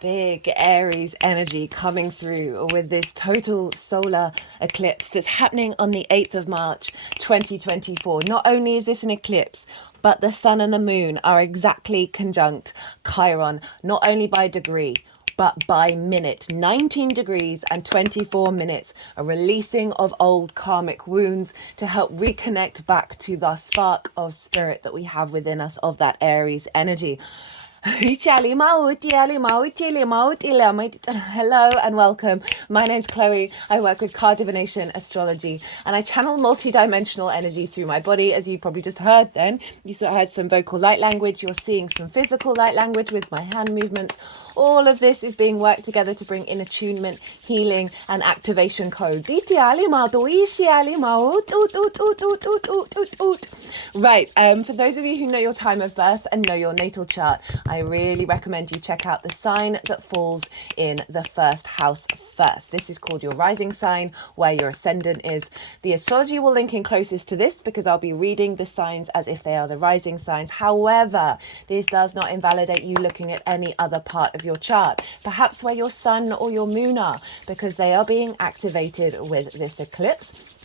big Aries energy coming through with this total solar eclipse that's happening on the 8th of March 2024. Not only is this an eclipse, but the sun and the moon are exactly conjunct Chiron, not only by degree, but by minute. 19 degrees and 24 minutes, a releasing of old karmic wounds to help reconnect back to the spark of spirit that we have within us of that Aries energy. Hello and welcome. My name's Chloe. I work with card divination, astrology, and I channel multi-dimensional energies through my body. As you probably just heard then, you sort of heard some vocal light language. You're seeing some physical light language with my hand movements. All of this is being worked together to bring in attunement, healing, and activation codes. Right, for those of you who know your time of birth and know your natal chart, I really recommend you check out the sign that falls in the first house first. This is called your rising sign, where your ascendant is. The astrology will link in closest to this because I'll be reading the signs as if they are the rising signs. However, this does not invalidate you looking at any other part of your chart, perhaps where your sun or your moon are, because they are being activated with this eclipse.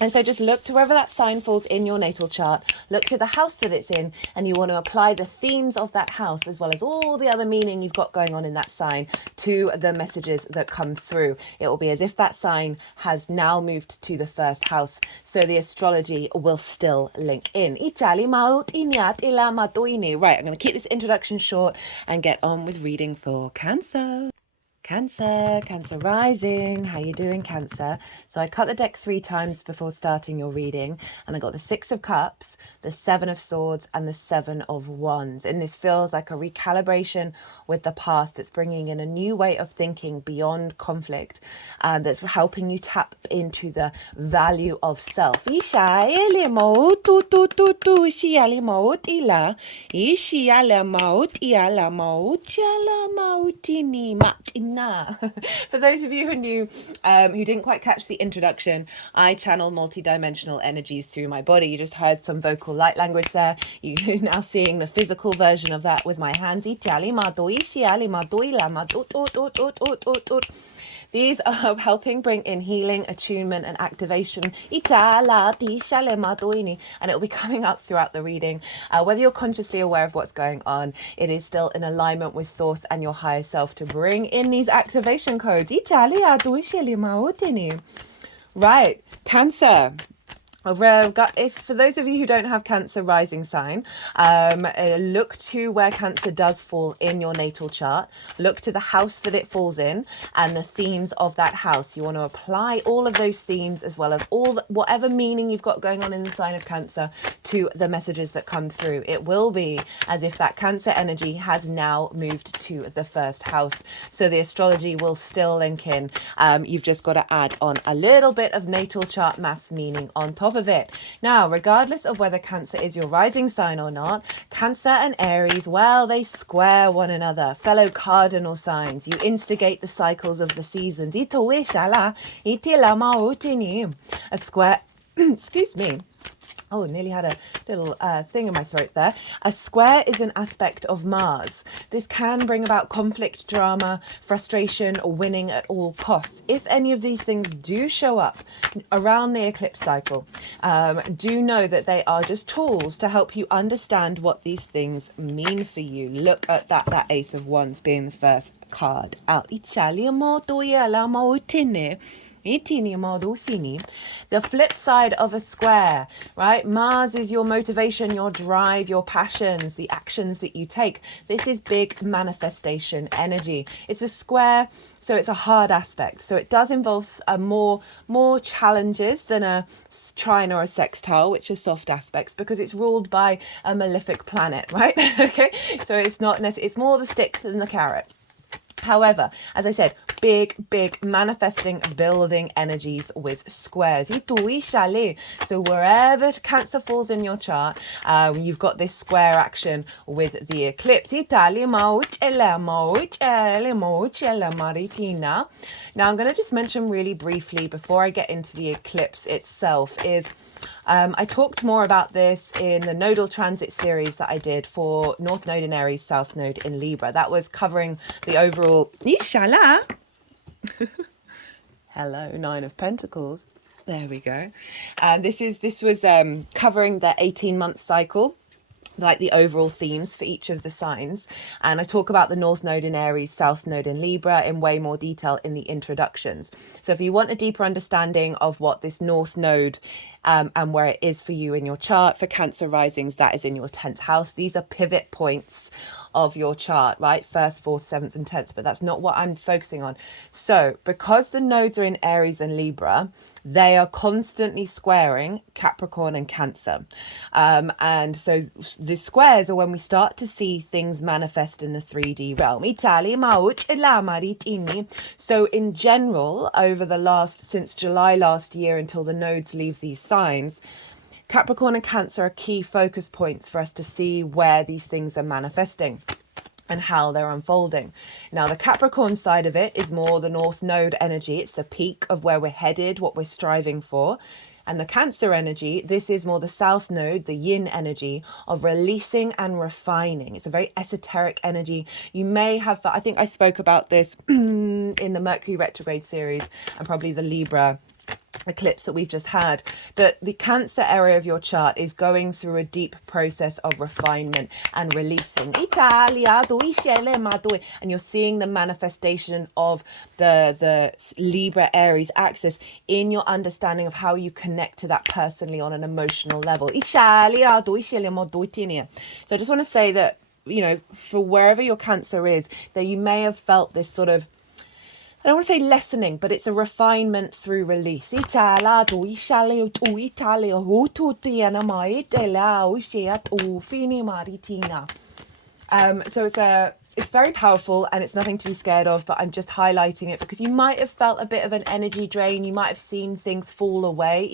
And so just look to wherever that sign falls in your natal chart, look to the house that it's in, and you want to apply the themes of that house as well as all the other meaning you've got going on in that sign to the messages that come through. It will be as if that sign has now moved to the first house, so the astrology will still link in. Right, I'm going to keep this introduction short and get on with reading for Cancer. Cancer rising. How you doing, Cancer? So I cut the deck 3 times before starting your reading, and I got the 6 of Cups, the 7 of Swords, and the 7 of Wands. And this feels like a recalibration with the past. It's bringing in a new way of thinking beyond conflict, that's helping you tap into the value of self. For those of you who knew, who didn't quite catch the introduction, I channel multi-dimensional energies through my body. You just heard some vocal light language there. You're now seeing the physical version of that with my hands. These are helping bring in healing, attunement, and activation. And it will be coming up throughout the reading. Whether you're consciously aware of what's going on, it is still in alignment with source and your higher self to bring in these activation codes. Right, Cancer. If for those of you who don't have Cancer rising sign, look to where Cancer does fall in your natal chart. Look to the house that it falls in and the themes of that house. You want to apply all of those themes as well as whatever meaning you've got going on in the sign of Cancer to the messages that come through. It will be as if that Cancer energy has now moved to the first house. So the astrology will still link in. You've just got to add on a little bit of natal chart maths meaning on top of it. Now, regardless of whether Cancer is your rising sign or not, Cancer and Aries, well, they square one another, fellow cardinal signs. You instigate the cycles of the seasons. A square, excuse me. Oh, nearly had a little thing in my throat there. A square is an aspect of Mars. This can bring about conflict, drama, frustration, or winning at all costs. If any of these things do show up around the eclipse cycle, do know that they are just tools to help you understand what these things mean for you. Look at that Ace of Wands being the first card out. The flip side of a square, right? Mars is your motivation, your drive, your passions, the actions that you take. This is big manifestation energy. It's a square, so it's a hard aspect. So it does involve more challenges than a trine or a sextile, which are soft aspects, because it's ruled by a malefic planet, right? Okay, so it's not necessarily, it's more the stick than the carrot. However, as I said, big manifesting, building energies with squares. So wherever Cancer falls in your chart, you've got this square action with the eclipse. Now, I'm going to just mention really briefly before I get into the eclipse itself is I talked more about this in the nodal transit series that I did for North Node in Aries, South Node in Libra. That was covering the overall, Inshallah. Hello, Nine of Pentacles. There we go. This was covering the 18-month cycle, like the overall themes for each of the signs. And I talk about the North Node in Aries, South Node in Libra in way more detail in the introductions. So if you want a deeper understanding of what this North Node and where it is for you in your chart, for Cancer risings, that is in your 10th house. These are pivot points of your chart, right? 1st, 4th, 7th and 10th, but that's not what I'm focusing on. So because the nodes are in Aries and Libra, they are constantly squaring Capricorn and Cancer. And so the squares are when we start to see things manifest in the 3D realm. So in general, since July last year until the nodes leave these signs, Capricorn and Cancer are key focus points for us to see where these things are manifesting and how they're unfolding. Now, the Capricorn side of it is more the North Node energy. It's the peak of where we're headed, what we're striving for. And the Cancer energy, this is more the South Node, the yin energy of releasing and refining. It's a very esoteric energy. You may have, I think I spoke about this in the Mercury retrograde series and probably the Libra eclipse that we've just had, that the Cancer area of your chart is going through a deep process of refinement and releasing. And you're seeing the manifestation of the Libra Aries axis in your understanding of how you connect to that personally on an emotional level. So I just want to say that, you know, for wherever your Cancer is, that you may have felt this sort of, I don't want to say lessening, but it's a refinement through release. So it's very powerful and it's nothing to be scared of, but I'm just highlighting it because you might have felt a bit of an energy drain. You might have seen things fall away.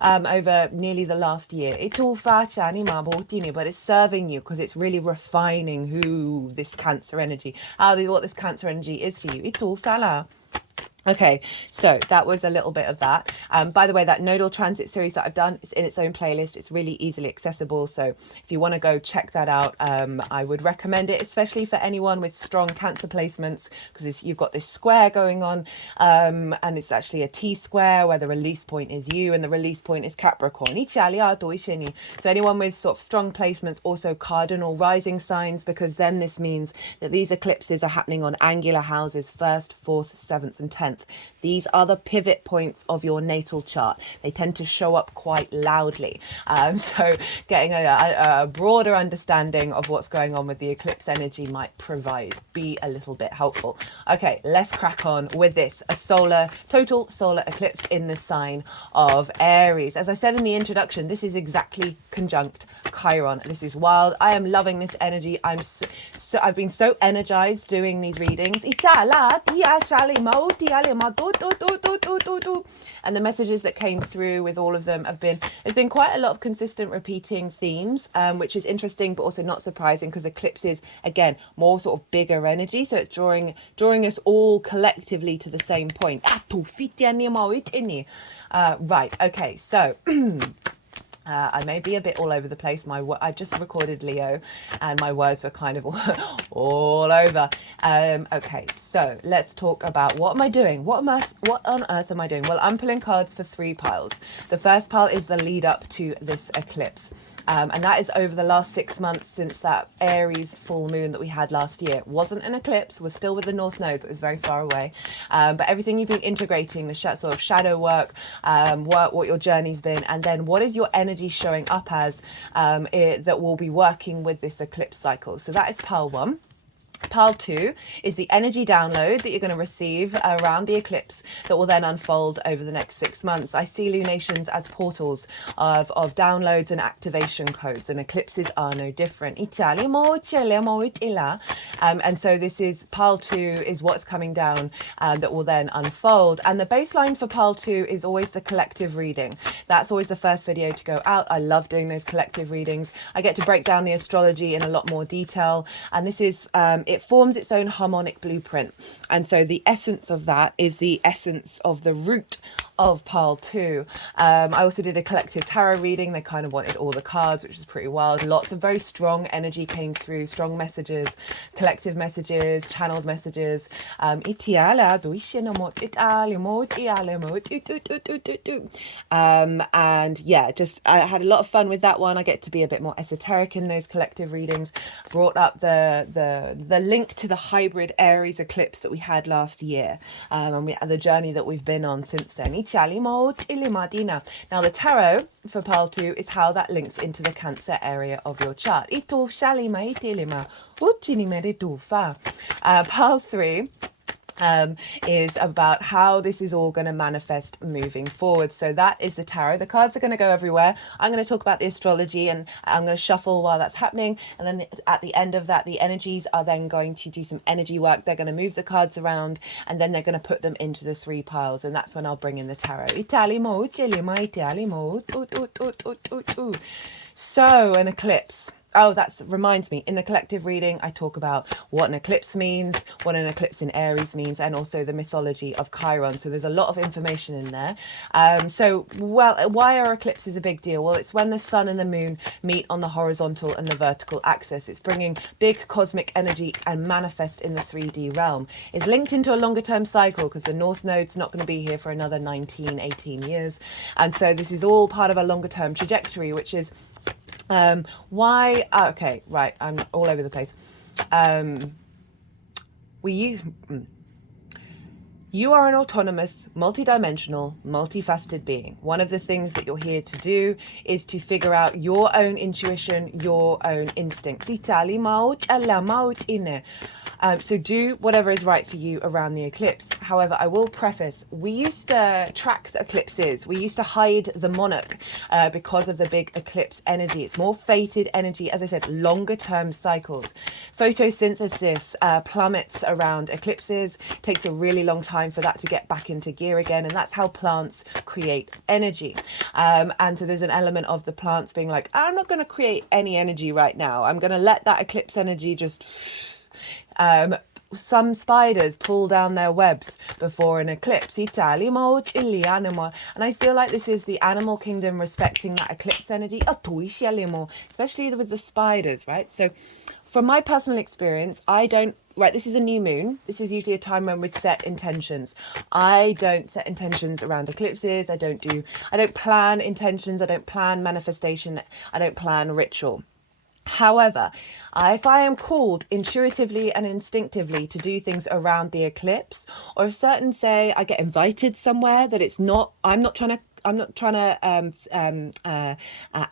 Over nearly the last year. But it's serving you because it's really refining who this Cancer energy, what this Cancer energy is for you. Okay, so that was a little bit of that. By the way, that nodal transit series that I've done is in its own playlist. It's really easily accessible. So if you want to go check that out, I would recommend it, especially for anyone with strong Cancer placements, because you've got this square going on, and it's actually a T square where the release point is you and the release point is Capricorn. So anyone with sort of strong placements, also cardinal rising signs, because then this means that these eclipses are happening on angular houses 1st, 4th, 7th and 10th. These are the pivot points of your natal chart. They tend to show up quite loudly. So getting a broader understanding of what's going on with the eclipse energy might be a little bit helpful. Okay, let's crack on with this. Total solar eclipse in the sign of Aries. As I said in the introduction, this is exactly conjunct Chiron. This is wild. I am loving this energy. I've been so energized doing these readings. And the messages that came through with all of them there's been quite a lot of consistent repeating themes, which is interesting but also not surprising because eclipses, again, more sort of bigger energy, so it's drawing us all collectively to the same point. Right, okay, so I may be a bit all over the place. I just recorded Leo and my words were kind of all over. Okay, so let's talk about what am I doing? What on earth am I doing? Well, I'm pulling cards for 3 piles. The first pile is the lead up to this eclipse. And that is over the last 6 months since that Aries full moon that we had last year. It wasn't an eclipse, was still with the North Node, but it was very far away. But everything you've been integrating, the sort of shadow work, what your journey's been, and then what is your energy showing up as that will be working with this eclipse cycle. So that is pile 1. Pile 2 is the energy download that you're going to receive around the eclipse that will then unfold over the next 6 months. I see lunations as portals of downloads and activation codes, and eclipses are no different. And so this is pile 2 is what's coming down that will then unfold. And the baseline for pile 2 is always the collective reading. That's always the first video to go out. I love doing those collective readings. I get to break down the astrology in a lot more detail. And this is it forms its own harmonic blueprint. And so the essence of that is the essence of the root of pile 2. I also did a collective tarot reading. They kind of wanted all the cards, which is pretty wild. Lots of very strong energy came through, strong messages, collective messages, channeled messages. And yeah, just I had a lot of fun with that one. I get to be a bit more esoteric in those collective readings. Brought up the link to the hybrid Aries eclipse that we had last year, and the journey that we've been on since then. Now the tarot for pile 2 is how that links into the Cancer area of your chart. Pile 3 is about how this is all going to manifest moving forward. So that is the tarot. The cards are going to go everywhere. I'm going to talk about the astrology, and I'm going to shuffle while that's happening. And then at the end of that, the energies are then going to do some energy work. They're going to move the cards around, and then they're going to put them into the 3 piles. And that's when I'll bring in the tarot. So an eclipse. Oh, that reminds me, in the collective reading, I talk about what an eclipse means, what an eclipse in Aries means, and also the mythology of Chiron. So there's a lot of information in there. Why are eclipses a big deal? Well, it's when the sun and the moon meet on the horizontal and the vertical axis. It's bringing big cosmic energy and manifest in the 3D realm. It's linked into a longer term cycle because the North Node's not going to be here for another 19, 18 years. And so this is all part of a longer term trajectory, which is why okay, right, I'm all over the place. You are an autonomous, multidimensional, multifaceted being. One of the things that you're here to do is to figure out your own intuition, your own instincts. So do whatever is right for you around the eclipse. However, I will preface, we used to track eclipses. We used to hide the monarch because of the big eclipse energy. It's more fated energy, as I said, longer term cycles. Photosynthesis plummets around eclipses. Takes a really long time for that to get back into gear again. And that's how plants create energy. And so there's an element of the plants being like, I'm not going to create any energy right now. I'm going to let that eclipse energy just... some spiders pull down their webs before an eclipse. And I feel like this is the animal kingdom respecting that eclipse energy, especially with the spiders, right? So from my personal experience, this is a new moon. This is usually a time when we'd set intentions. I don't set intentions around eclipses. I don't plan intentions. I don't plan manifestation. I don't plan ritual. However, if I am called intuitively and instinctively to do things around the eclipse, or if I get invited somewhere that I'm not trying to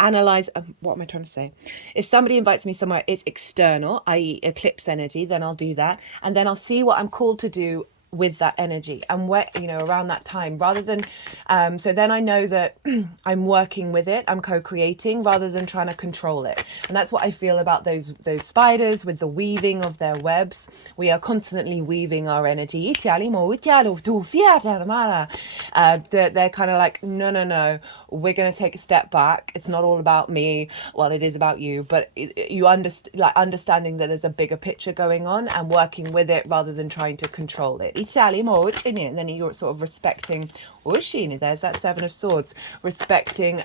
analyze, what am I trying to say? If somebody invites me somewhere, it's external, i.e. eclipse energy, then I'll do that. And then I'll see what I'm called to do with that energy and around that time, rather than so then I know that I'm working with it, I'm co-creating rather than trying to control it. And that's what I feel about those spiders with the weaving of their webs. We are constantly weaving our energy. They're kind of like, no, we're going to take a step back. It's not all about me. Well, it is about you, but understanding that there's a bigger picture going on and working with it rather than trying to control it. And then you're sort of respecting, there's that 7 of Swords, respecting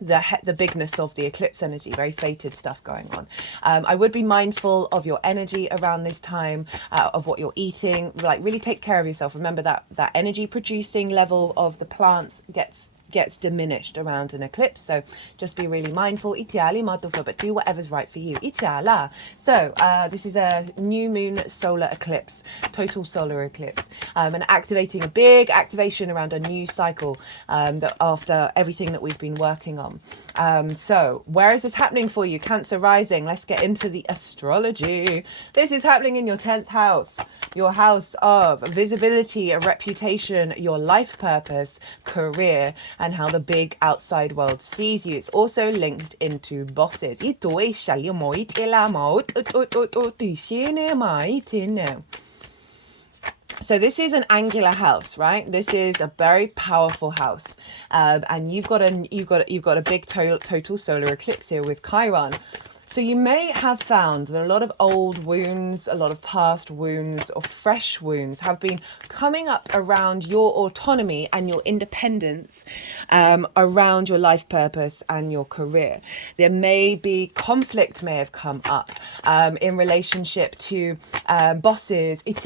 the bigness of the eclipse energy, very fated stuff going on. I would be mindful of your energy around this time, of what you're eating. Like, really take care of yourself. Remember that energy producing level of the plants gets diminished around an eclipse, so just be really mindful. But do whatever's right for you. So this is a new moon solar eclipse, total solar eclipse, and activating a big activation around a new cycle that after everything that we've been working on. So where is this happening for you, Cancer rising? Let's get into the astrology. This is happening in your 10th house, your house of visibility, a reputation, your life purpose, career, and how the big outside world sees you. It's also linked into bosses. So this is an angular house, right? This is a very powerful house, and you've got a big total solar eclipse here with Chiron. So you may have found that a lot of old wounds, a lot of past wounds or fresh wounds have been coming up around your autonomy and your independence, around your life purpose and your career. There may be conflict may have come up in relationship to bosses, and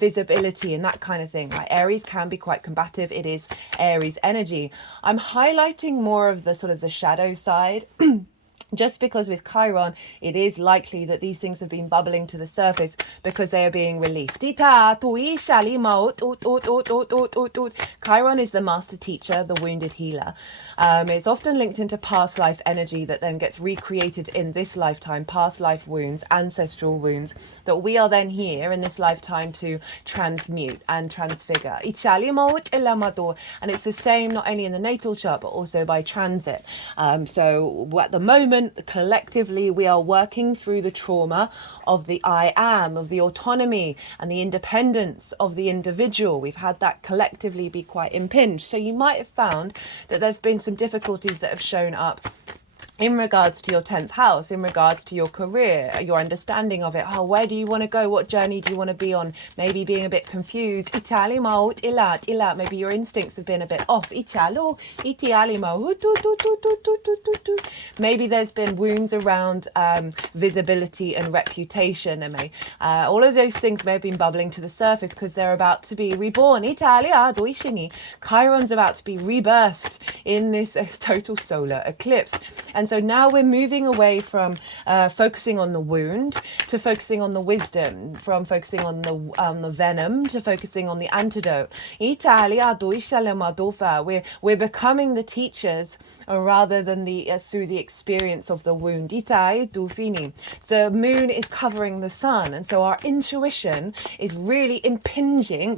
visibility and that kind of thing. Right? Aries can be quite combative. It is Aries energy. I'm highlighting more of the sort of the shadow side. Just because with Chiron, it is likely that these things have been bubbling to the surface because they are being released. Chiron is the master teacher, the wounded healer. It's often linked into past life energy that then gets recreated in this lifetime, past life wounds, ancestral wounds, that we are then here in this lifetime to transmute and transfigure. And it's the same not only in the natal chart, but also by transit. So at the moment, collectively, we are working through the trauma of the I am, of the autonomy and the independence of the individual. We've had that collectively be quite impinged. So you might have found that there's been some difficulties that have shown up in regards to your 10th house, in regards to your career, your understanding of it. Oh, where do you want to go? What journey do you want to be on? Maybe being a bit confused. Maybe your instincts have been a bit off. Maybe there's been wounds around visibility and reputation. And all of those things may have been bubbling to the surface because they're about to be reborn. Chiron's about to be rebirthed in this total solar eclipse. And so now we're moving away from focusing on the wound to focusing on the wisdom, from focusing on the venom to focusing on the antidote. We're becoming the teachers rather than through the experience of the wound. The moon is covering the sun, and so our intuition is really influencing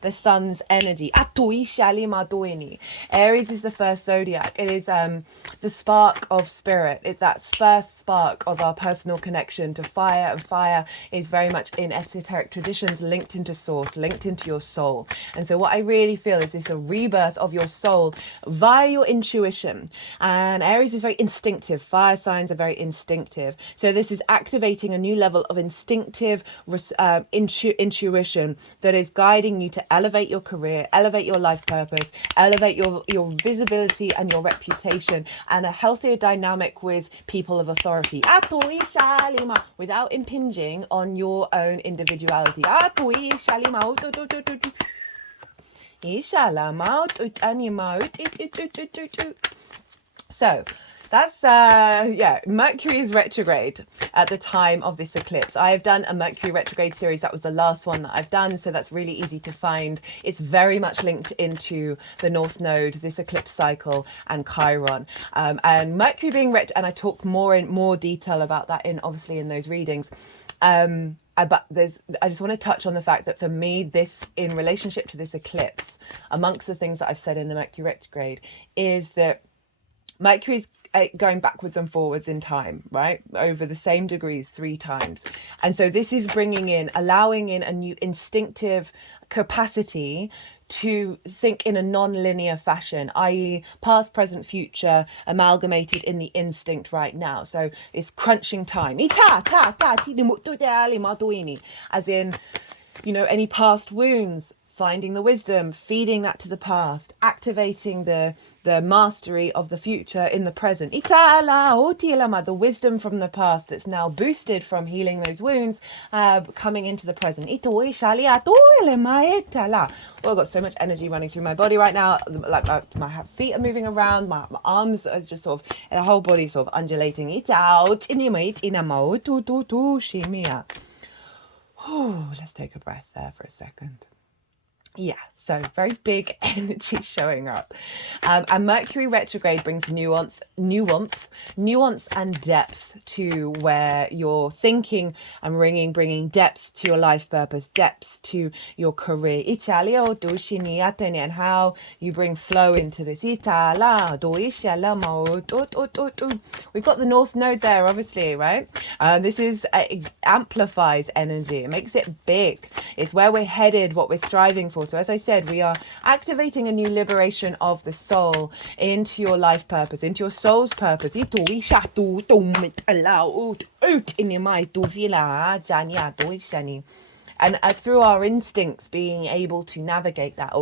the sun's energy. Aries is the first zodiac. It is the spark of spirit. It's that first spark of our personal connection to fire, and fire is very much in esoteric traditions linked into source, linked into your soul. And so what I really feel is this a rebirth of your soul via your intuition. And Aries is very instinctive. Fire signs are very instinctive. So this is activating a new level of instinctive intuition that is guiding you to elevate your career, elevate your life purpose, elevate your visibility and your reputation, and a healthier dynamic with people of authority without impinging on your own individuality. So that's Mercury is retrograde at the time of this eclipse. I have done a Mercury retrograde series. That was the last one that I've done, so that's really easy to find. It's very much linked into the North Node, this eclipse cycle, and Chiron. And Mercury being and I talk in more detail about that obviously in those readings. But I just want to touch on the fact that for me, this, in relationship to this eclipse, amongst the things that I've said in the Mercury retrograde, is that Mercury's going backwards and forwards in time, right? Over the same degrees 3 times. And so this is allowing in a new instinctive capacity to think in a non-linear fashion, i.e. past, present, future, amalgamated in the instinct right now. So it's crunching time. As in, any past wounds, finding the wisdom, feeding that to the past, activating the mastery of the future in the present. The wisdom from the past that's now boosted from healing those wounds, coming into the present. Oh, I've got so much energy running through my body right now. Like my feet are moving around, my arms are just sort of, the whole body sort of undulating. Let's take a breath there for a second. Yeah, so very big energy showing up. And Mercury retrograde brings nuance and depth to where you're thinking and bringing depth to your life purpose, depth to your career. And how you bring flow into this. We've got the North Node there, obviously, right? This it amplifies energy. It makes it big. It's where we're headed, what we're striving for. before. So as I said, we are activating a new liberation of the soul into your life purpose, into your soul's purpose. And through our instincts, being able to navigate that.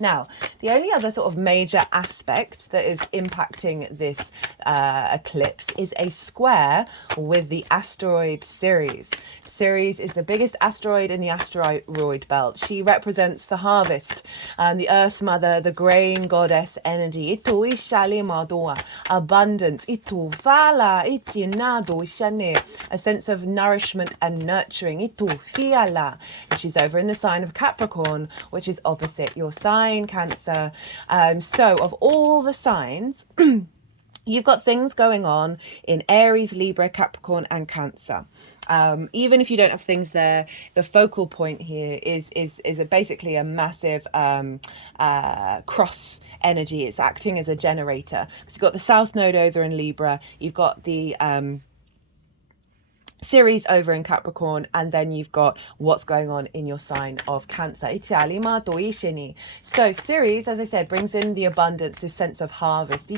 Now, the only other sort of major aspect that is impacting this eclipse is a square with the asteroid Ceres. Ceres is the biggest asteroid in the asteroid belt. She represents the harvest, the Earth Mother, the grain goddess energy. Abundance. A sense of nourishment and nurturing. And she's over in the sign of Capricorn, which is opposite your sign, Cancer. So of all the signs, you've got things going on in Aries, Libra, Capricorn, and Cancer. Even if you don't have things there, the focal point here is basically a massive cross energy. It's acting as a generator. So you've got the South Node over in Libra, you've got the Ceres over in Capricorn, and then you've got what's going on in your sign of Cancer. So Ceres, as I said, brings in the abundance, this sense of harvest,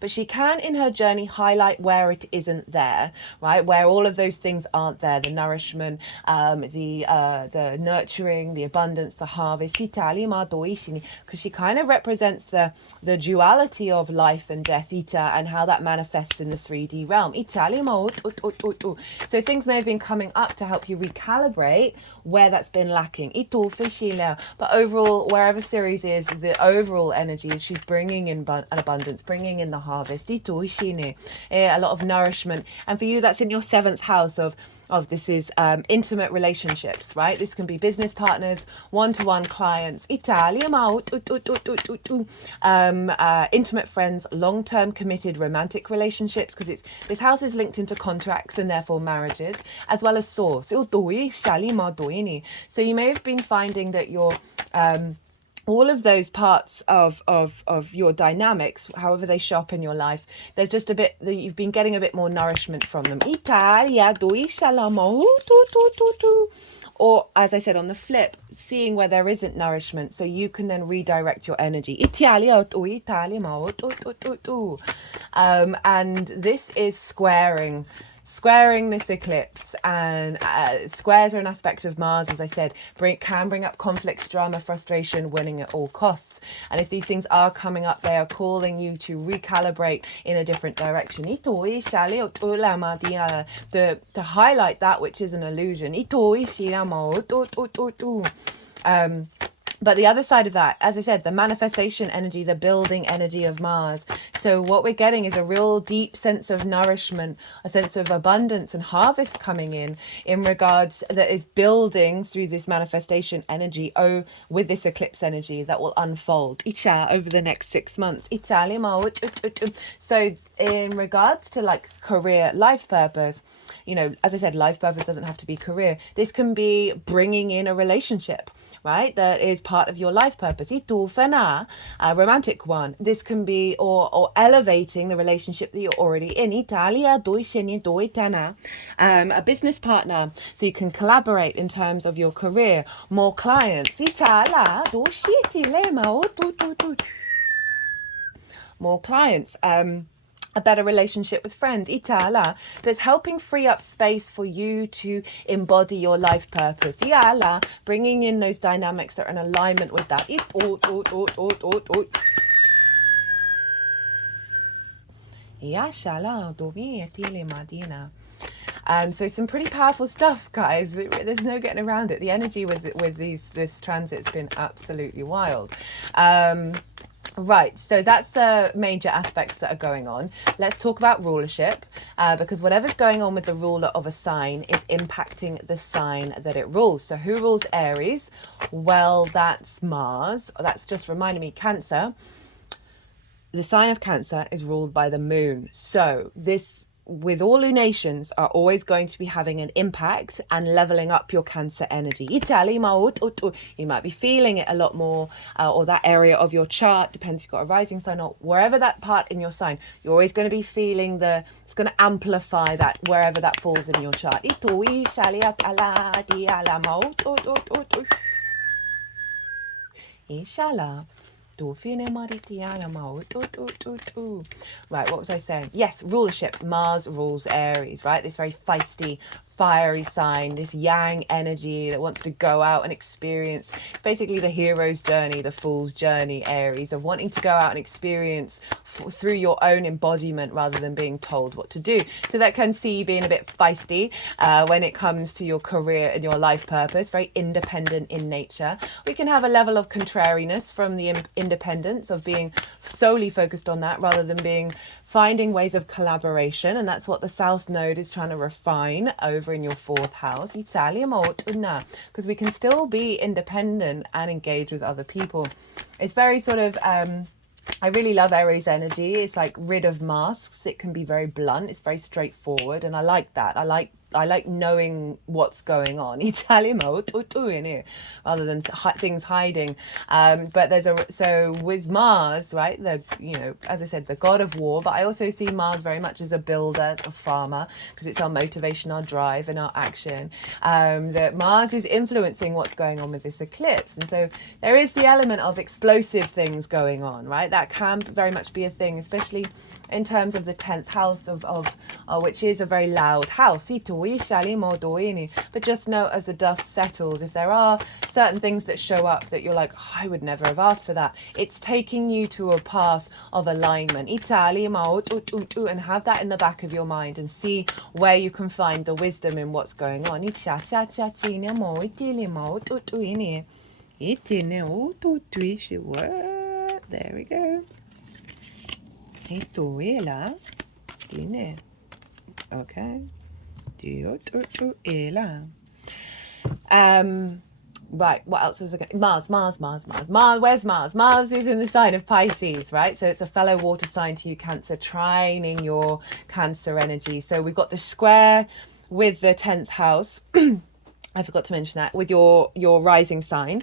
but she can in her journey highlight where it isn't there, right? Where all of those things aren't there, the nourishment, the nurturing, the abundance, the harvest, because she kind of represents the duality of life and death, and how that manifests in the 3D realm. So things may have been coming up to help you recalibrate where that's been lacking. But overall, wherever Ceres is, the overall energy is she's bringing in an abundance, bringing in the harvest. A lot of nourishment. And for you, that's in your 7th house of this is intimate relationships, right? This can be business partners, one-to-one clients, intimate friends, long-term committed romantic relationships, because this house is linked into contracts and therefore marriages, as well as source. So you may have been finding that you're all of those parts of your dynamics, however they show up in your life, there's just a bit that you've been getting a bit more nourishment from them. Or, as I said, on the flip, seeing where there isn't nourishment, so you can then redirect your energy. And this is squaring this eclipse, and squares are an aspect of Mars, as I said, can bring up conflict, drama, frustration, winning at all costs. And if these things are coming up, they are calling you to recalibrate in a different direction. To highlight that which is an illusion. But the other side of that, as I said, the manifestation energy, the building energy of Mars. So what we're getting is a real deep sense of nourishment, a sense of abundance and harvest coming in regards that is building through this manifestation energy with this eclipse energy that will unfold over the next 6 months. So in regards to like career, life purpose, as I said, life purpose doesn't have to be career. This can be bringing in a relationship, right? That is part of your life purpose. A romantic one. This can be, or elevating the relationship that you're already in. A business partner, so you can collaborate in terms of your career. More clients. More clients. A better relationship with friends, that's helping free up space for you to embody your life purpose. Bringing in those dynamics that are in alignment with that. So some pretty powerful stuff, guys. There's no getting around it. The energy with this transit's been absolutely wild. Right, so that's the major aspects that are going on. Let's talk about rulership, because whatever's going on with the ruler of a sign is impacting the sign that it rules. So who rules Aries? Well, that's Mars. That's just reminding me, Cancer. The sign of Cancer is ruled by the moon. So this with all lunations are always going to be having an impact and leveling up your Cancer energy. You might be feeling it a lot more, or that area of your chart, depends if you've got a rising sign or wherever that part in your sign, you're always going to be feeling it's going to amplify that wherever that falls in your chart. Inshallah. Right, what was I saying? Yes, rulership. Mars rules Aries, right? This very feisty, fiery sign, this yang energy that wants to go out and experience, basically the hero's journey, the fool's journey, Aries, of wanting to go out and experience through your own embodiment rather than being told what to do. So that can see you being a bit feisty when it comes to your career and your life purpose, very independent in nature. We can have a level of contrariness from the independence of being solely focused on that rather than finding ways of collaboration, and that's what the South Node is trying to refine over in your 4th house, because we can still be independent and engage with other people. It's very sort of I really love Aries energy. It's like rid of masks. It can be very blunt. It's very straightforward, and I like that. I like knowing what's going on. Rather than things hiding. But so with Mars, right? As I said, the god of war. But I also see Mars very much as a builder, a farmer, because it's our motivation, our drive, and our action. That Mars is influencing what's going on with this eclipse, and so there is the element of explosive things going on, right? That can very much be a thing, especially in terms of the 10th house of which is a very loud house. But just know, as the dust settles, if there are certain things that show up that you're like, oh, I would never have asked for that, it's taking you to a path of alignment. And have that in the back of your mind and see where you can find the wisdom in what's going on. There we go. Okay. Right, what else was I going? Mars. Where's Mars? Mars is in the sign of Pisces, right? So it's a fellow water sign to you, Cancer, trining your Cancer energy. So we've got the square with the 10th house. I forgot to mention that with your rising sign,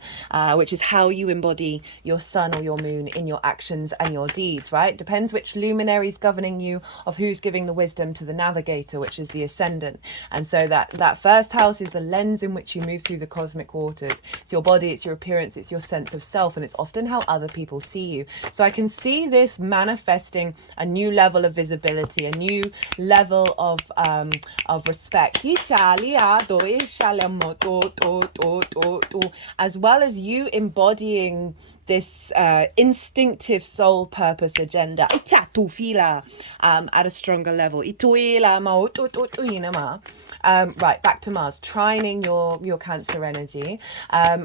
which is how you embody your sun or your moon in your actions and your deeds, right? Depends which luminary is governing you, of who's giving the wisdom to the navigator, which is the Ascendant. And so that 1st house is the lens in which you move through the cosmic waters. It's your body, it's your appearance, it's your sense of self, and it's often how other people see you. So I can see this manifesting a new level of visibility, a new level of respect. As well as you embodying this instinctive soul purpose agenda at a stronger level. Right, back to Mars, trining your Cancer energy.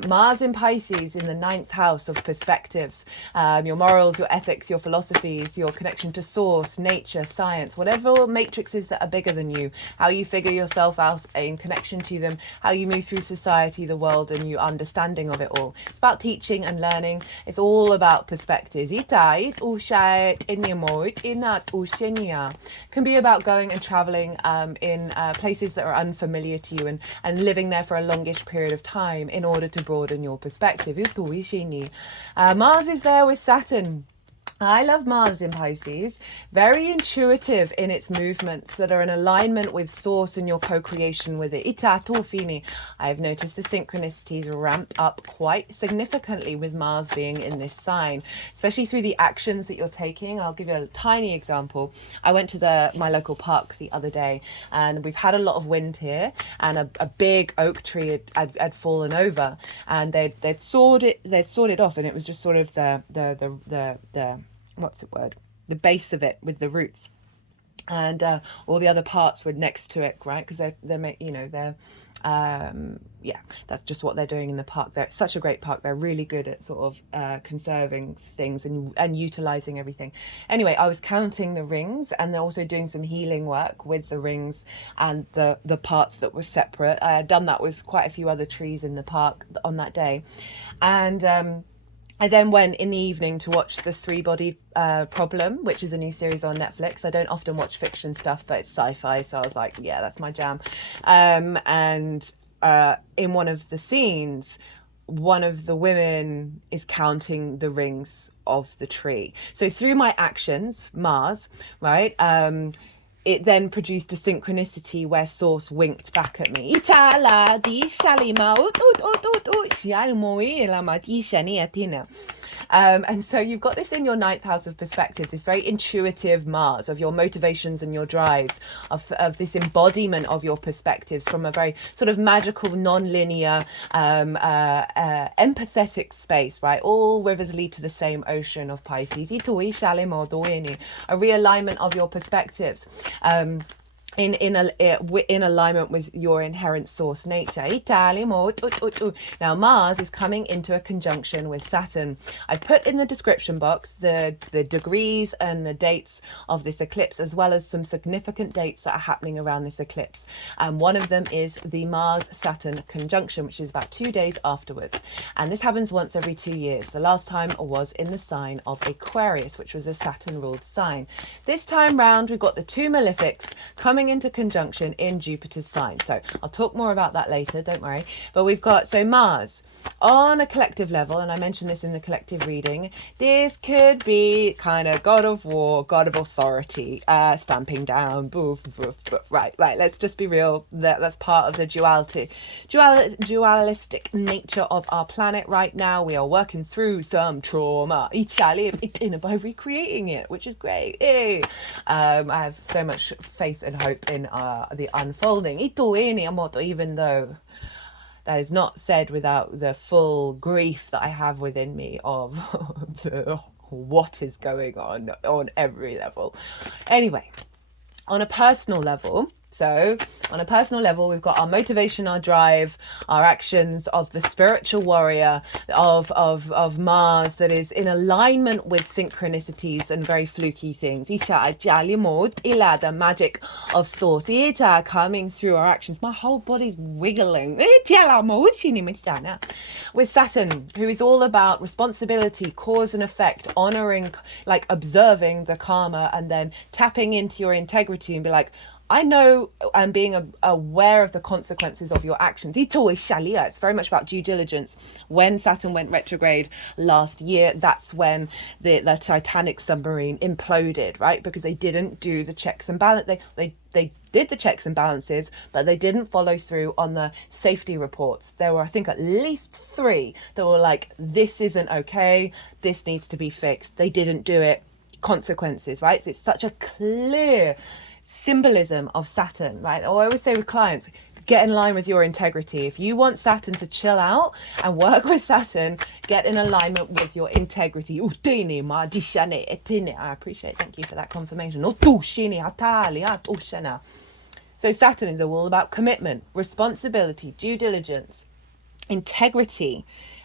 Mars in Pisces in the 9th house of perspectives, your morals, your ethics, your philosophies, your connection to source, nature, science, whatever matrices that are bigger than you, how you figure yourself out in connection to them, how you move through society, the world, and your understanding of it all. It's about teaching and learning. It's all about perspectives. Can be about going and traveling in places that are unfamiliar to you and living there for a longish period of time in order to broaden your perspective. Mars is there with Saturn. I love Mars in Pisces, very intuitive in its movements that are in alignment with source and your co-creation with it. I've noticed the synchronicities ramp up quite significantly with Mars being in this sign, especially through the actions that you're taking. I'll give you a tiny example. I went to my local park the other day, and we've had a lot of wind here, and a big oak tree had fallen over, and they'd sawed it off, and it was just sort of the the base of it with the roots, and all the other parts were next to it, right? Because they're that's just what they're doing in the park. They're such a great park. They're really good at sort of conserving things and utilizing everything. Anyway, I was counting the rings, and they're also doing some healing work with the rings and the parts that were separate. I had done that with quite a few other trees in the park on that day, and I then went in the evening to watch The Three-Bodied Problem, which is a new series on Netflix. I don't often watch fiction stuff, but it's sci-fi, so I was like, yeah, that's my jam. And in one of the scenes, one of the women is counting the rings of the tree. So through my actions, Mars, right, it then produced a synchronicity where Source winked back at me. And so you've got this in your ninth house of perspectives, this very intuitive Mars of your motivations and your drives, of this embodiment of your perspectives from a very sort of magical, non-linear, empathetic space, right? All rivers lead to the same ocean of Pisces. A realignment of your perspectives. In alignment with your inherent source nature. Now Mars is coming into a conjunction with Saturn. I put in the description box the degrees and the dates of this eclipse, as well as some significant dates that are happening around this eclipse. And one of them is the Mars-Saturn conjunction, which is about 2 days afterwards. And this happens once every 2 years. The last time was in the sign of Aquarius, which was a Saturn-ruled sign. This time round, we've got the two malefics coming into conjunction in Jupiter's sign. So I'll talk more about that later, don't worry. But we've got, so Mars on a collective level, and I mentioned this in the collective reading, this could be kind of god of war, god of authority, stamping down, boof, boof, boof. Right, let's just be real. That's part of the dualistic nature of our planet right now. We are working through some trauma by recreating it, which is great. I have so much faith and hope in the unfolding, even though that is not said without the full grief that I have within me of what is going on every level. Anyway, on a personal level, we've got our motivation, our drive, our actions of the spiritual warrior of Mars that is in alignment with synchronicities and very fluky things. The magic of Source coming through our actions. My whole body's wiggling. With Saturn, who is all about responsibility, cause and effect, honoring, like observing the karma and then tapping into your integrity and be like, I know, and being aware of the consequences of your actions. It's very much about due diligence. When Saturn went retrograde last year, that's when the Titanic submarine imploded, right? Because they didn't do the checks and balance. They did the checks and balances, but they didn't follow through on the safety reports. There were, I think, at least 3 that were like, this isn't okay, this needs to be fixed. They didn't do it. Consequences, right? So it's such a clear symbolism of Saturn, right? I always say with clients, get in line with your integrity. If you want Saturn to chill out and work with Saturn, get in alignment with your integrity. I appreciate, thank you for that confirmation. So Saturn is all about commitment, responsibility, due diligence, integrity,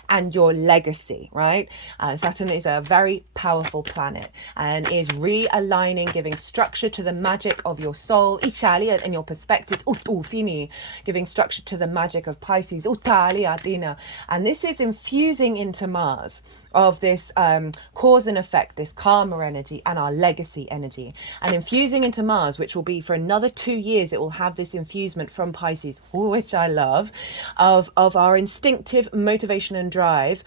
and your legacy, right? Saturn is a very powerful planet and is realigning, giving structure to the magic of your soul, Italia, and your perspectives, giving structure to the magic of Pisces, and this is infusing into Mars of this cause and effect, this karma energy and our legacy energy, and infusing into Mars, which will be for another 2 years. It will have this infusement from Pisces, which I love, of our instinctive motivation and drive,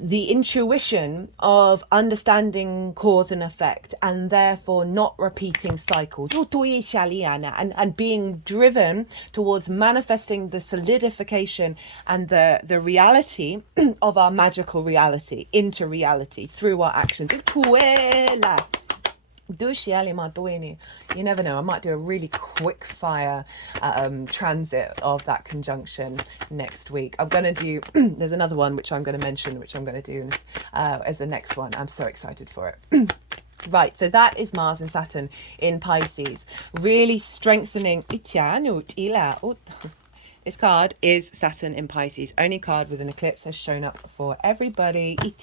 the intuition of understanding cause and effect, and therefore not repeating cycles, and being driven towards manifesting the solidification and the reality of our magical reality into reality through our actions. You never know, I might do a really quick fire transit of that conjunction next week. I'm going to do, there's another one which I'm going to mention, which I'm going to do as the next one. I'm so excited for it. Right, so that is Mars and Saturn in Pisces, really strengthening. This card is Saturn in Pisces. Only card with an eclipse has shown up for everybody. Right,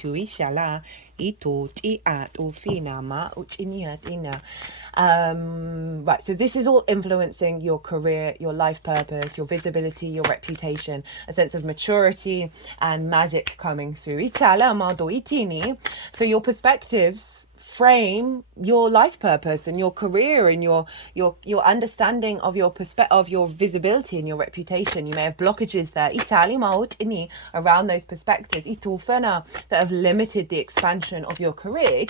so this is all influencing your career, your life purpose, your visibility, your reputation, a sense of maturity and magic coming through. So your perspectives frame your life purpose and your career and your understanding of your of your visibility and your reputation. You may have blockages there around those perspectives that have limited the expansion of your career.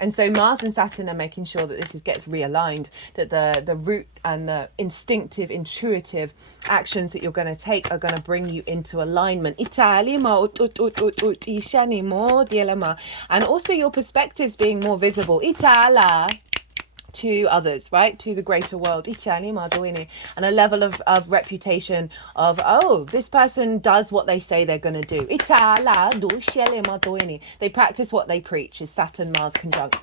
And so Mars and Saturn are making sure that this gets realigned, that the root and the instinctive, intuitive actions that you're going to take are going to bring you into alignment. And also your perspectives being more visible to others, right? To the greater world. And a level of reputation of, oh, this person does what they say they're going to do. They practice what they preach, is Saturn Mars conjunct.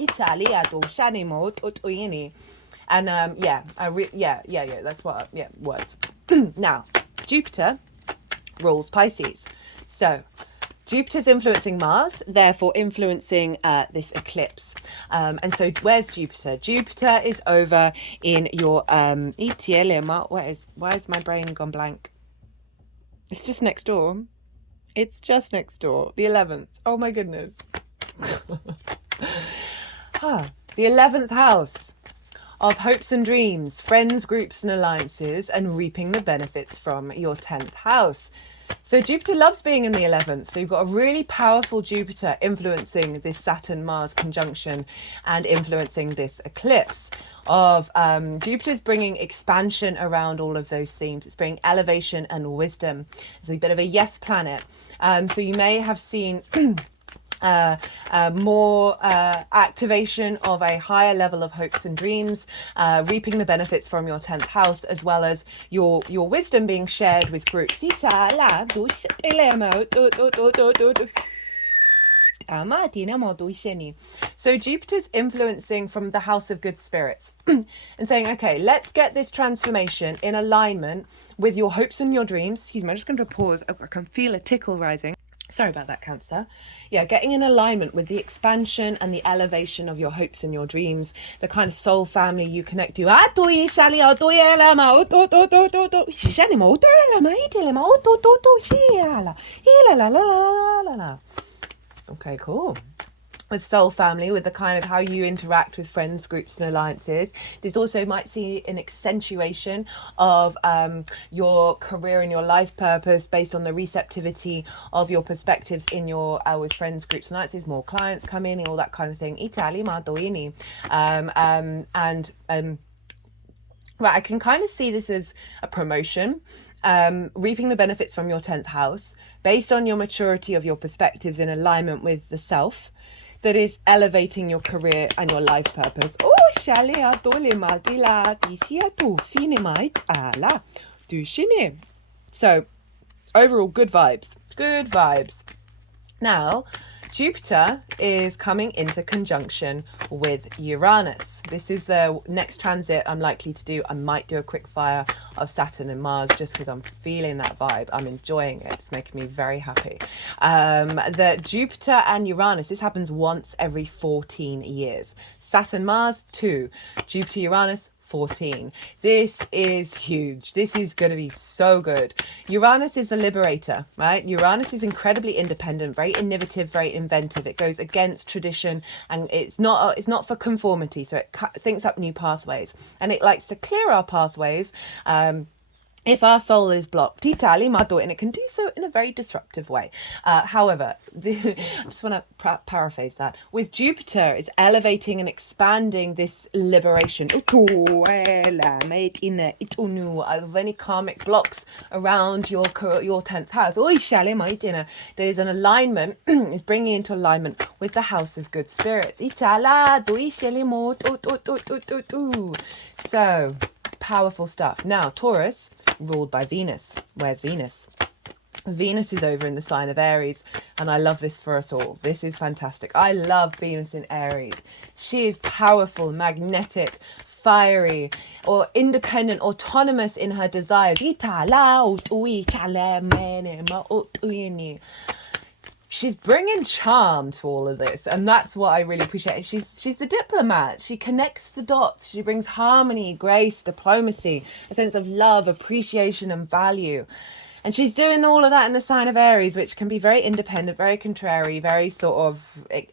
And that's what, words. Now, Jupiter rules Pisces. So Jupiter's influencing Mars, therefore influencing this eclipse. And so where's Jupiter? Jupiter is over in your why is my brain gone blank? It's just next door. It's just next door. The 11th. Oh my goodness. The 11th house of hopes and dreams, friends, groups and alliances, and reaping the benefits from your 10th house. So Jupiter loves being in the 11th. So you've got a really powerful Jupiter influencing this Saturn-Mars conjunction and influencing this eclipse of Jupiter's bringing expansion around all of those themes. It's bringing elevation and wisdom. It's a bit of a yes planet. So you may have seen more activation of a higher level of hopes and dreams, reaping the benefits from your 10th house, as well as your wisdom being shared with groups. So Jupiter's influencing from the house of good spirits and saying, okay, let's get this transformation in alignment with your hopes and your dreams. Excuse me, I'm just going to pause. I can feel a tickle rising. Sorry about that, Cancer. Yeah, getting in alignment with the expansion and the elevation of your hopes and your dreams, the kind of soul family you connect to. Okay, cool. With soul family, with the kind of how you interact with friends, groups and alliances. This also might see an accentuation of your career and your life purpose based on the receptivity of your perspectives in your with friends, groups and alliances. More clients come in and all that kind of thing. Right, I can kind of see this as a promotion, reaping the benefits from your 10th house based on your maturity of your perspectives in alignment with the self, that is elevating your career and your life purpose. So overall, good vibes. Good vibes. Now, Jupiter is coming into conjunction with Uranus. This is the next transit I'm likely to do. I might do a quick fire of Saturn and Mars just because I'm feeling that vibe. I'm enjoying it. It's making me very happy. The Jupiter and Uranus, this happens once every 14 years. Saturn, Mars, 2. Jupiter, Uranus, 14. This is huge. This is going to be so good. Uranus is the liberator, right? Uranus is incredibly independent, very innovative, very inventive. It goes against tradition and it's not for conformity. So it thinks up new pathways and it likes to clear our pathways. If our soul is blocked, and it can do so in a very disruptive way. However, I just want to paraphrase that. With Jupiter, it's elevating and expanding this liberation of any karmic blocks around your 10th house. There is an alignment, it's bringing into alignment with the house of good spirits. So, powerful stuff. Now, Taurus, ruled by Venus. Where's Venus? Venus is over in the sign of Aries, and I love this for us all. This is fantastic. I love Venus in Aries. She is powerful, magnetic, fiery or independent, autonomous in her desires. She's bringing charm to all of this, and that's what I really appreciate. She's the diplomat. She connects the dots. She brings harmony, grace, diplomacy, a sense of love, appreciation, and value. And she's doing all of that in the sign of Aries, which can be very independent, very contrary, very sort of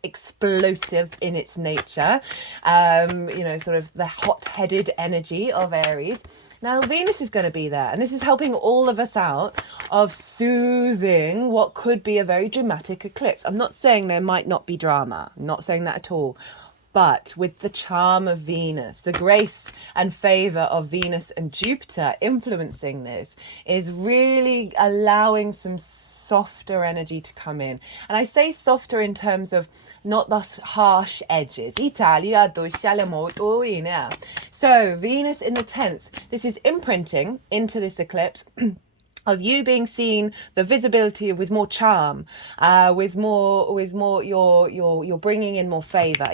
explosive in its nature. Sort of the hot-headed energy of Aries. Now, Venus is going to be there, and this is helping all of us out of soothing what could be a very dramatic eclipse. I'm not saying there might not be drama. I'm not saying that at all. But with the charm of Venus, the grace and favor of Venus and Jupiter influencing this is really allowing some softer energy to come in. And I say softer in terms of not the harsh edges. So Venus in the 10th, this is imprinting into this eclipse of you being seen, the visibility with more charm, with more you're bringing in more favor.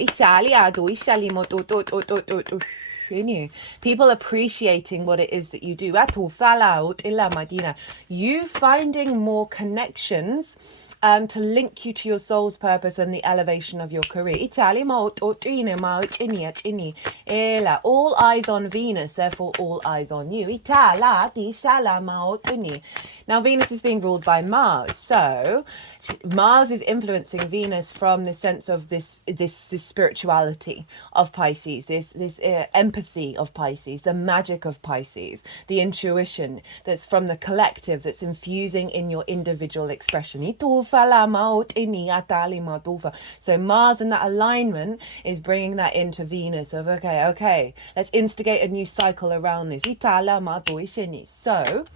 People appreciating what it is that you do. You finding more connections to link you to your soul's purpose and the elevation of your career. All eyes on Venus, therefore all eyes on you. Now Venus is being ruled by Mars, so Mars is influencing Venus from the sense of this spirituality of Pisces, this empathy of Pisces, the magic of Pisces, the intuition that's from the collective that's infusing in your individual expression. So Mars in that alignment is bringing that into Venus of okay, let's instigate a new cycle around this. So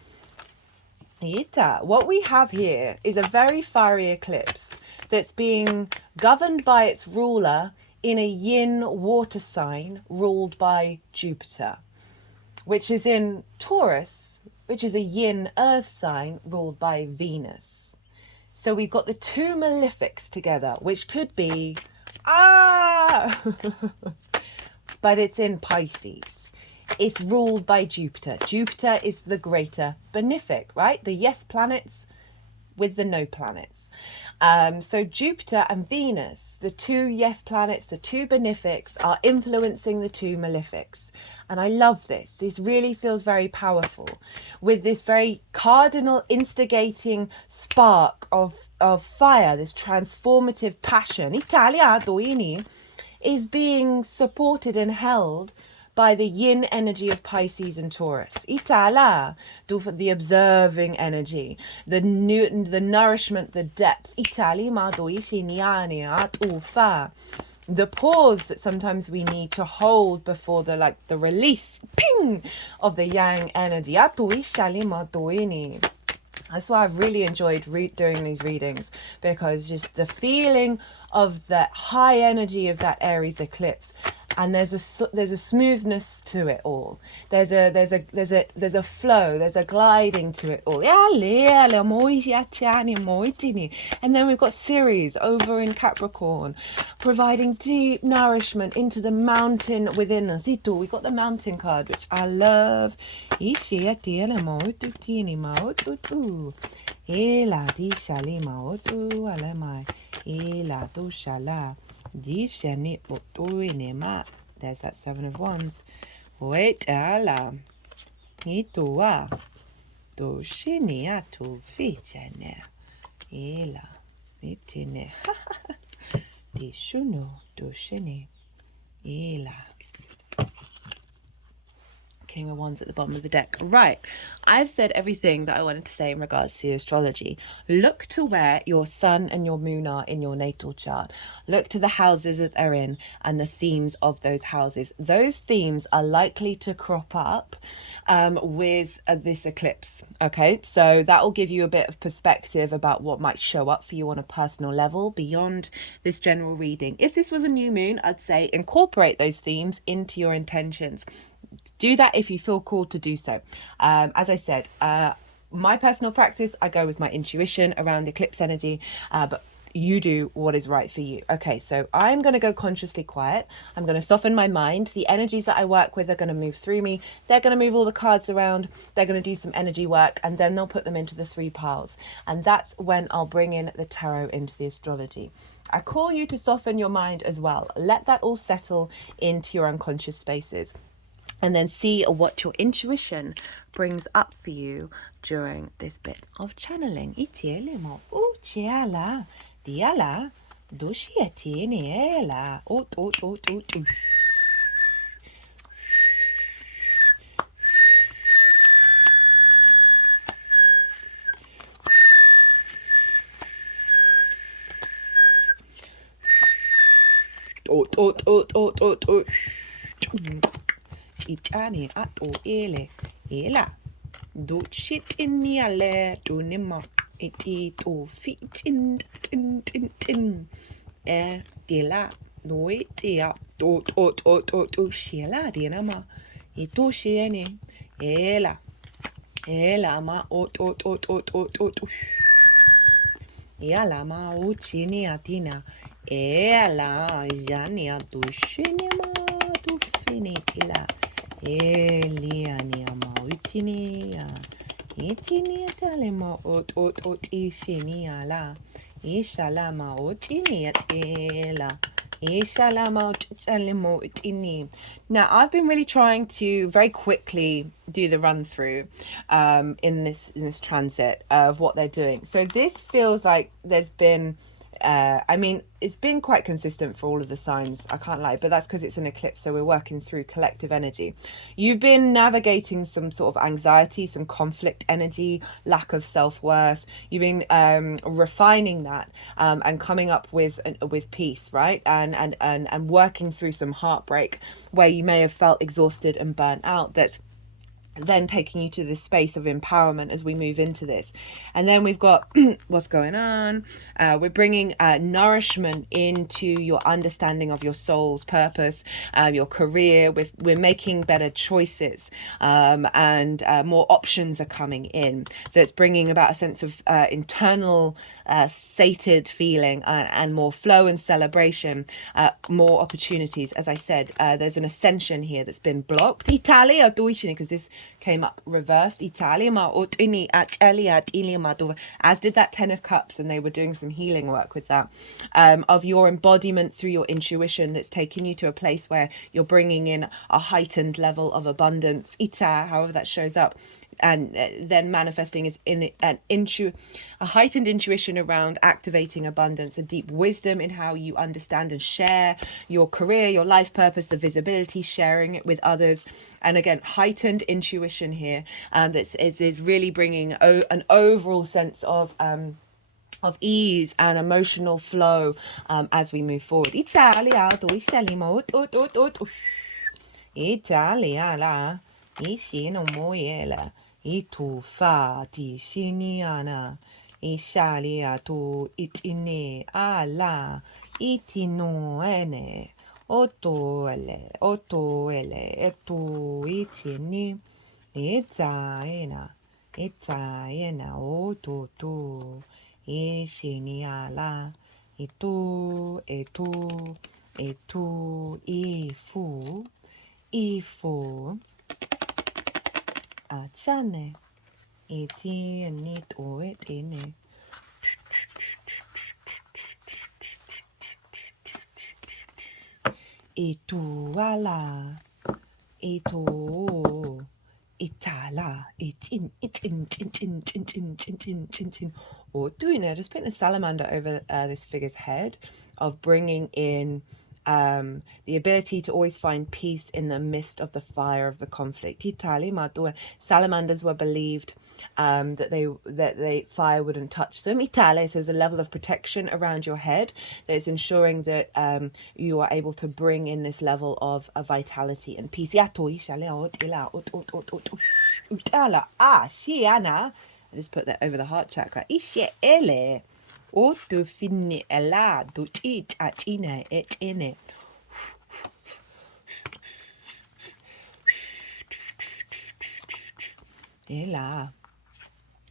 what we have here is a very fiery eclipse that's being governed by its ruler in a yin water sign ruled by Jupiter, which is in Taurus, which is a yin earth sign ruled by Venus. So we've got the two malefics together, which could be, but it's in Pisces. It's ruled by Jupiter. Jupiter is the greater benefic, right? The yes planets with the no planets. So Jupiter and Venus, the two yes planets, the two benefics, are influencing the two malefics. And I love this. This really feels very powerful with this very cardinal instigating spark of fire, this transformative passion. Is being supported and held by the yin energy of Pisces and Taurus. The observing energy, the nourishment, the depth. The pause that sometimes we need to hold before the release, ping, of the yang energy. That's why I've really enjoyed doing these readings, because just the feeling of the high energy of that Aries eclipse, and there's a smoothness to it all. There's a flow. There's a gliding to it all. And then we've got Ceres over in Capricorn, providing deep nourishment into the mountain within us. We got the mountain card, which I love. There's that Seven of Wands. Wait, ala. Itua. Do shinia to fichene. Ela. Mitine. Di shuno. Do shini. Ela. King of Wands at the bottom of the deck. Right, I've said everything that I wanted to say in regards to astrology. Look to where your sun and your moon are in your natal chart. Look to the houses that they're in and the themes of those houses. Those themes are likely to crop up with this eclipse. Okay, so that will give you a bit of perspective about what might show up for you on a personal level beyond this general reading. If this was a new moon, I'd say incorporate those themes into your intentions. Do that if you feel called to do so. As I said, my personal practice, I go with my intuition around eclipse energy, but you do what is right for you. Okay, so I'm going to go consciously quiet. I'm going to soften my mind. The energies that I work with are going to move through me. They're going to move all the cards around. They're going to do some energy work, and then they'll put them into the 3 piles. And that's when I'll bring in the tarot into the astrology. I call you to soften your mind as well. Let that all settle into your unconscious spaces. And then see what your intuition brings up for you during this bit of channeling. Itiele mo uchiala diala doshiatiela ot. Ot. Itani ato ela do shit in niale do nimma to fit in tin de la no itia ot shela de nama ito shene ela ma ot ela ma uchini atina ela jania do shene ma do finitila Eliania mautinia itinia talema ot ishenia la ishalama otinia tela ishalama otalemo itini. Now I've been really trying to very quickly do the run through in this transit of what they're doing. So this feels like there's been I mean, it's been quite consistent for all of the signs, I can't lie, but that's because it's an eclipse, so we're working through collective energy. You've been navigating some sort of anxiety, some conflict energy, lack of self-worth. You've been refining that and coming up with peace, right? And working through some heartbreak where you may have felt exhausted and burnt out. That's then taking you to this space of empowerment as we move into this. And then we've got what's going on. We're bringing nourishment into your understanding of your soul's purpose, your career. We're making better choices, and more options are coming in. That's bringing about a sense of internal sated feeling and more flow and celebration, more opportunities. As I said, there's an ascension here that's been blocked. Italia, because this came up reversed. Italia, as did that 10 of Cups, and they were doing some healing work with that, of your embodiment through your intuition that's taking you to a place where you're bringing in a heightened level of abundance. Ita, however that shows up. And then manifesting is in a heightened intuition around activating abundance, a deep wisdom in how you understand and share your career, your life purpose, the visibility, sharing it with others. And again, heightened intuition here that is really bringing an overall sense of ease and emotional flow as we move forward. Italia la ishino moyela itu fa ti shiniana ishalia tu itine ala itino ene oto ele etu itini itaena oto tu ishiniala itu ifu achane iti nito etine itu ala itu itala itin or doing it. Just putting a salamander over this figure's head, of bringing in the ability to always find peace in the midst of the fire of the conflict. Salamanders were believed that they fire wouldn't touch them. Itale says a level of protection around your head that is ensuring that you are able to bring in this level of vitality and peace. I just put that over the heart chakra. Otu finni ela dut it atina et ine. Ela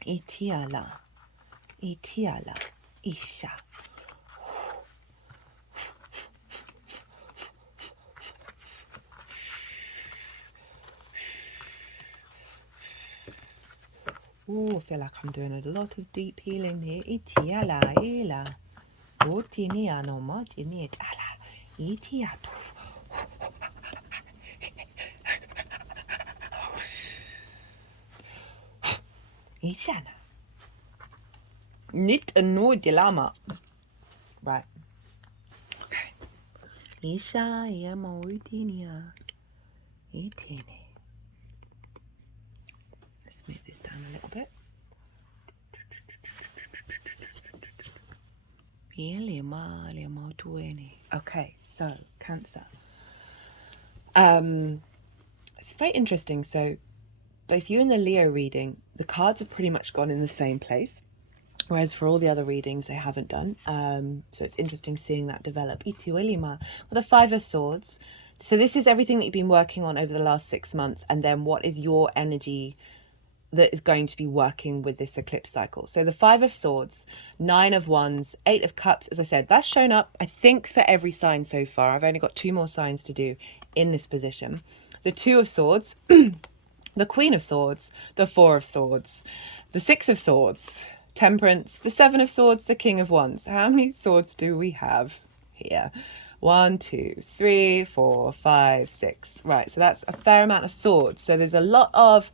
itiala isha Ooh, I feel like I'm doing a lot of deep healing here. Iti ala ela. Otini ano matini et ala. Iti atu. Ishana. Nit no dilama. Right. Okay. Isha yama utinia. Itini. Let's move this down a little bit. Okay, so Cancer. It's very interesting. So both you and the Leo reading, the cards have pretty much gone in the same place, whereas for all the other readings they haven't done. So it's interesting seeing that develop. With the Five of Swords. So this is everything that you've been working on over the last 6 months, and then what is your energy that is going to be working with this eclipse cycle. So the Five of Swords, Nine of Wands, Eight of Cups, as I said, that's shown up, I think, for every sign so far. I've only got 2 more signs to do in this position. The Two of Swords, the Queen of Swords, the Four of Swords, the Six of Swords, Temperance, the Seven of Swords, the King of Wands. How many swords do we have here? 1, 2, 3, 4, 5, 6. Right, so that's a fair amount of swords. So there's a lot of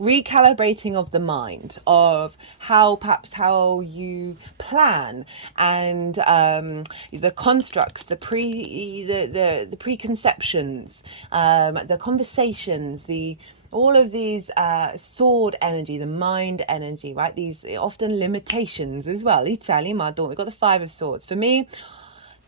recalibrating of the mind, of perhaps how you plan, and the constructs, the preconceptions, the conversations, all of these sword energy, the mind energy, right? These often limitations as well. Italy, my daughter, we've got the Five of Swords. For me,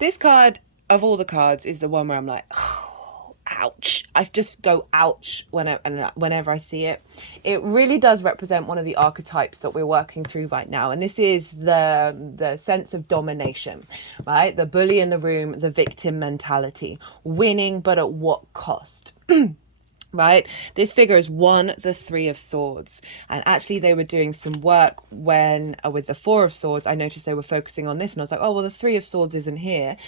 this card of all the cards is the one where I'm like, oh, ouch. I just go ouch whenever I see it. It really does represent one of the archetypes that we're working through right now. And this is the sense of domination, right? The bully in the room, the victim mentality, winning, but at what cost? Right, this figure is the Three of Swords, and actually they were doing some work when with the Four of Swords. I noticed they were focusing on this, and I was like, oh well, the Three of Swords isn't here.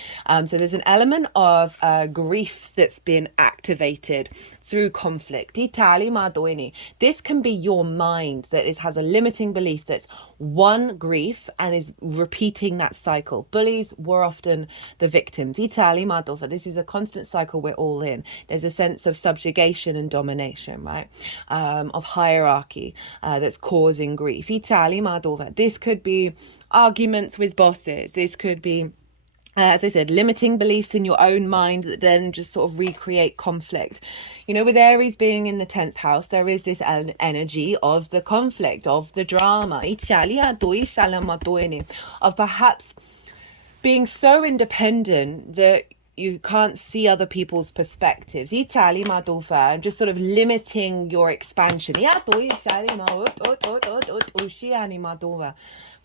So there's an element of grief that's been activated through conflict. This can be your mind that has a limiting belief that's one grief and is repeating that cycle. Bullies were often the victims. This is a constant cycle we're all in. There's a sense of subjugation and domination, right? Of hierarchy that's causing grief. This could be arguments with bosses. This could be, as I said, limiting beliefs in your own mind that then just sort of recreate conflict. You know, with Aries being in the 10th house, there is this energy of the conflict, of the drama, of perhaps being so independent that you can't see other people's perspectives. And just sort of limiting your expansion.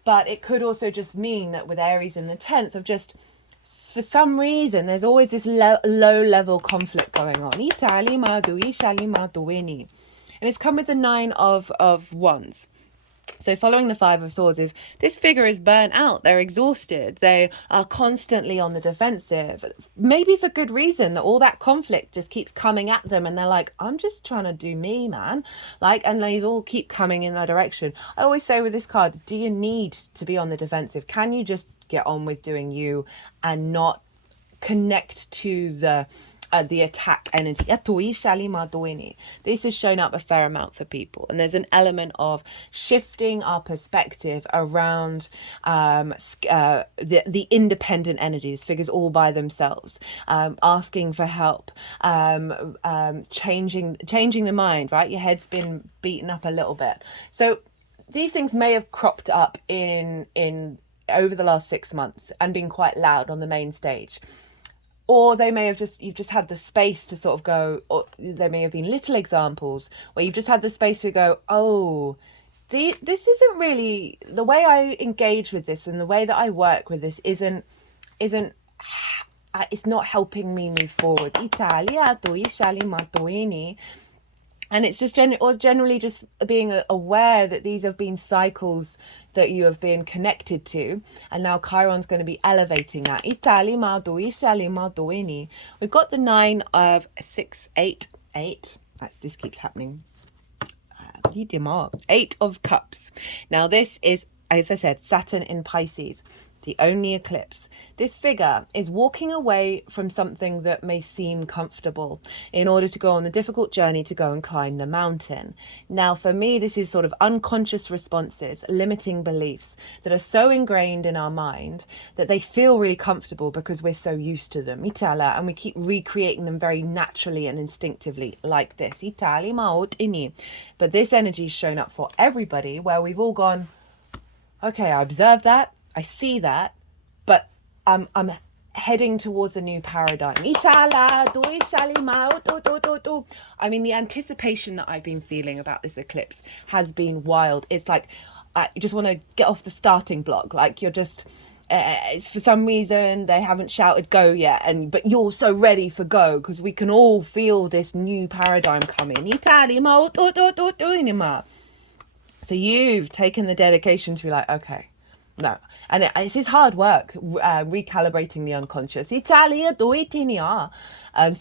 But it could also just mean that with Aries in the 10th of just, for some reason, there's always this low level conflict going on. And it's come with the Nine of Wands. So following the Five of Swords, if this figure is burnt out, they're exhausted, they are constantly on the defensive, maybe for good reason, that all that conflict just keeps coming at them and they're like, I'm just trying to do me, man. And these all keep coming in that direction. I always say with this card, do you need to be on the defensive? Can you just get on with doing you and not connect to the attack energy? This has shown up a fair amount for people, and there's an element of shifting our perspective around the independent energy. This figure's all by themselves, asking for help, changing the mind, right? Your head's been beaten up a little bit. So these things may have cropped up in over the last 6 months and been quite loud on the main stage. Or they may have you've just had the space to sort of go, or there may have been little examples where you've just had the space to go, oh, this isn't really, the way I engage with this and the way that I work with this isn't, it's not helping me move forward. And it's just generally just being aware that these have been cycles that you have been connected to, and now Chiron's going to be elevating that. We've got the 9 of 6, 8, 8. This keeps happening. Eight of Cups. Now this is, as I said, Saturn in Pisces, the only eclipse. This figure is walking away from something that may seem comfortable in order to go on the difficult journey to go and climb the mountain. Now, for me, this is sort of unconscious responses, limiting beliefs that are so ingrained in our mind that they feel really comfortable because we're so used to them. Itala, and we keep recreating them very naturally and instinctively like this. Itali maot ini. But this energy is shown up for everybody where we've all gone, okay, I observe that, I see that, but I'm heading towards a new paradigm. I mean, the anticipation that I've been feeling about this eclipse has been wild. It's like you just want to get off the starting block. Like you're just, it's for some reason they haven't shouted go yet, but you're so ready for go because we can all feel this new paradigm coming. So you've taken the dedication to be like, okay, no. And it's his hard work, recalibrating the unconscious.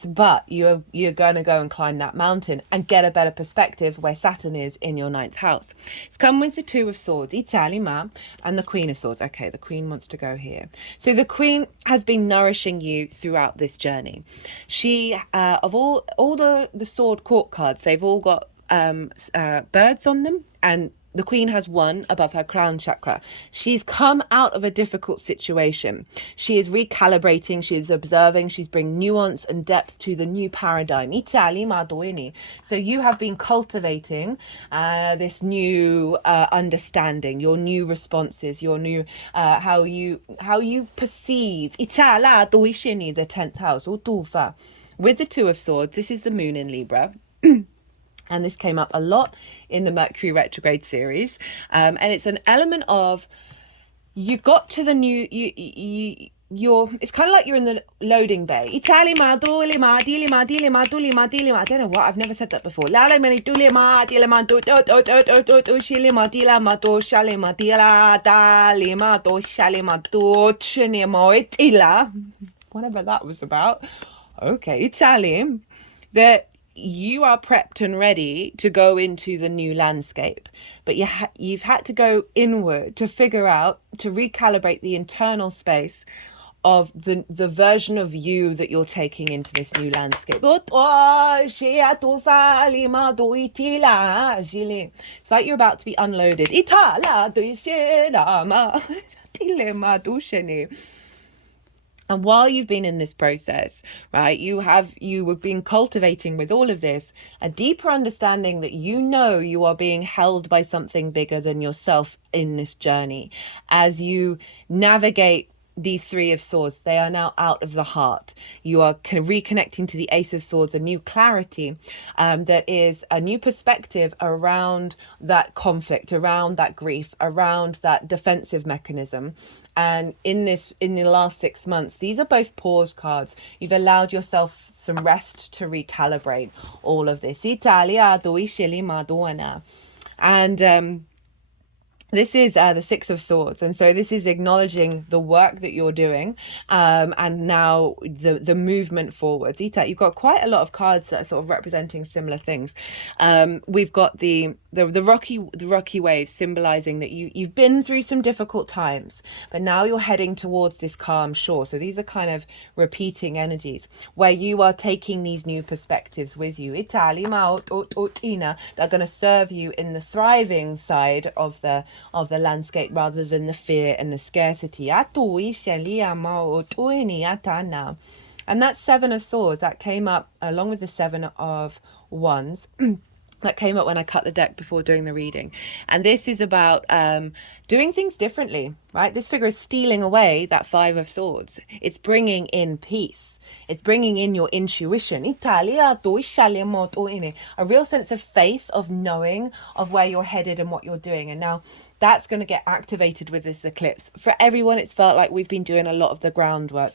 But you're going to go and climb that mountain and get a better perspective where Saturn is in your ninth house. It's come with the Two of Swords, and the Queen of Swords. Okay, the Queen wants to go here. So the Queen has been nourishing you throughout this journey. She, of all the sword court cards, they've all got birds on them, and the Queen has one above her crown chakra. She's come out of a difficult situation. She is recalibrating, she is observing, she's bringing nuance and depth to the new paradigm. So you have been cultivating this new understanding, your new responses, your new how you perceive the 10th house. With the Two of Swords, this is the moon in Libra. And this came up a lot in the Mercury retrograde series. And it's an element of, you got to the new, it's kind of like you're in the loading bay. I don't know what, I've never said that before. Whatever that was about. Okay, Italian. That you are prepped and ready to go into the new landscape, but you've had to go inward to figure out, to recalibrate the internal space of the version of you that you're taking into this new landscape. It's like you're about to be unloaded. And while you've been in this process, right, you have been cultivating with all of this a deeper understanding that you are being held by something bigger than yourself in this journey. As you navigate these Three of Swords, they are now out of the heart. You are reconnecting to the Ace of Swords, a new clarity that is a new perspective around that conflict, around that grief, around that defensive mechanism. And in the last 6 months, these are both pause cards. You've allowed yourself some rest to recalibrate all of this. And this is the Six of Swords. And so this is acknowledging the work that you're doing and now the movement forwards. You've got quite a lot of cards that are sort of representing similar things. We've got the rocky waves symbolizing that you've been through some difficult times, but now you're heading towards this calm shore. So these are kind of repeating energies where you are taking these new perspectives with you. That are going to serve you in the thriving side of the landscape rather than the fear and the scarcity. And that Seven of Swords, that came up along with the Seven of Wands. That came up when I cut the deck before doing the reading. And this is about doing things differently, right? This figure is stealing away that Five of Swords. It's bringing in peace. It's bringing in your intuition. A real sense of faith, of knowing of where you're headed and what you're doing. And now that's going to get activated with this eclipse. For everyone, it's felt like we've been doing a lot of the groundwork.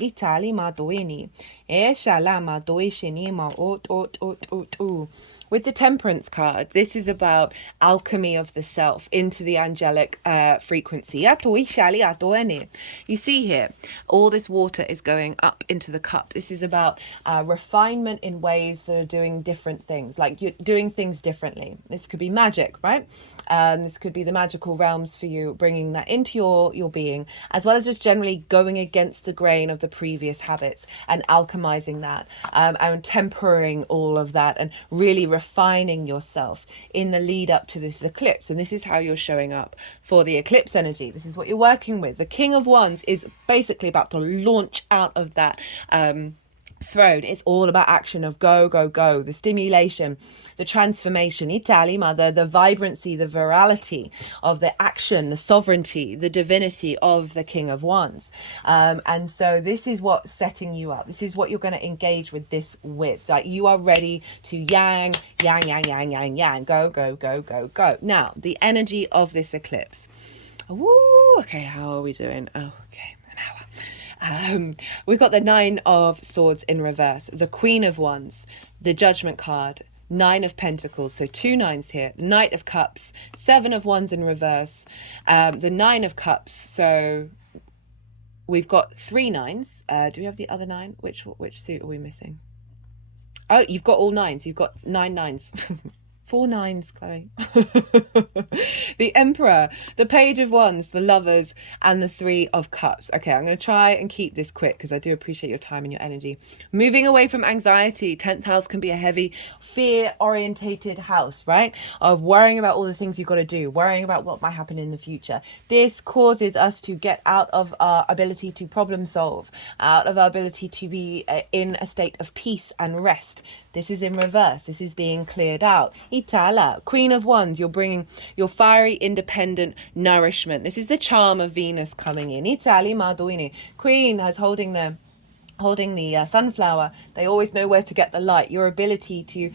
With the Temperance card, this is about alchemy of the self into the angelic frequency. You see here, all this water is going up into the cup. This is about refinement in ways that are doing different things, like you're doing things differently. This could be magic, right? This could be the magical realms for you, bringing that into your being, as well as just generally going against the grain of the previous habits and alchemizing that, and tempering all of that and really refining yourself in the lead up to this eclipse. And this is how you're showing up for the eclipse energy. This is what you're working with. The King of Wands is basically about to launch out of that throne. It's all about action of go, go, go, the stimulation, the transformation, Itali mother, the vibrancy, the virality of the action, the sovereignty, the divinity of the King of Wands. And so this is what's setting you up. This is what you're going to engage with this with. Like you are ready to yang, yang, yang, yang, yang, yang, go, go, go, go, go. Now, the energy of this eclipse. Woo, okay, how are we doing? Oh, okay, an hour. We've got the Nine of Swords in reverse, the Queen of Wands, the Judgment card, Nine of Pentacles, so 2 nines here, Knight of Cups, 7 of Wands in reverse, the Nine of Cups, so we've got 3 nines. Do we have the other 9? Which suit are we missing? Oh, you've got all 9s. You've got 9 nines. 4 nines, Chloe. The Emperor, the Page of Wands, the Lovers, and the 3 of Cups. Okay, I'm going to try and keep this quick because I do appreciate your time and your energy. Moving away from anxiety, 10th house can be a heavy fear-orientated house, right? Of worrying about all the things you've got to do, worrying about what might happen in the future. This causes us to get out of our ability to problem solve, out of our ability to be in a state of peace and rest. This is in reverse. This is being cleared out. Itala, Queen of Wands, you're bringing your fiery, independent nourishment. This is the charm of Venus coming in. Itali Maduini. Queen has holding the sunflower. They always know where to get the light. Your ability to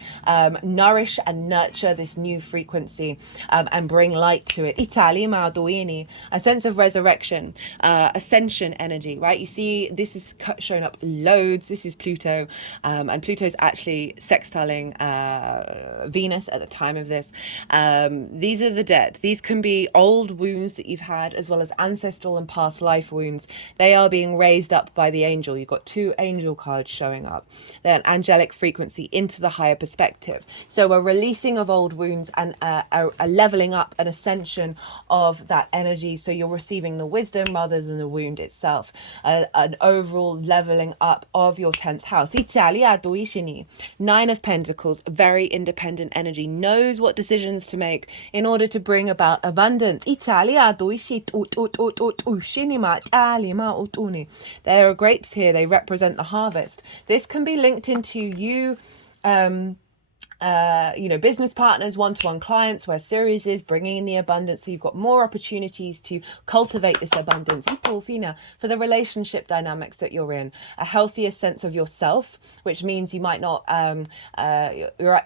nourish and nurture this new frequency and bring light to it. Itali Maduini, a sense of resurrection, ascension energy, right? You see, this is showing up loads. This is Pluto, and Pluto's actually sextiling Venus at the time of this. These are the dead. These can be old wounds that you've had, as well as ancestral and past life wounds. They are being raised up by the angel. You've got 2 angel cards showing up. They're an angelic frequency into the higher perspective. So a releasing of old wounds and a leveling up, an ascension of that energy. So you're receiving the wisdom rather than the wound itself. An overall leveling up of your 10th house. Italia Duishini. 9 of Pentacles, very independent energy, knows what decisions to make in order to bring about abundance. Italia Duishi. There are grapes here. They represent the harvest. This can be linked into you, business partners, one-to-one clients, where Ceres is bringing in the abundance. So you've got more opportunities to cultivate this abundance. For the relationship dynamics that you're in, a healthier sense of yourself, which means you might not,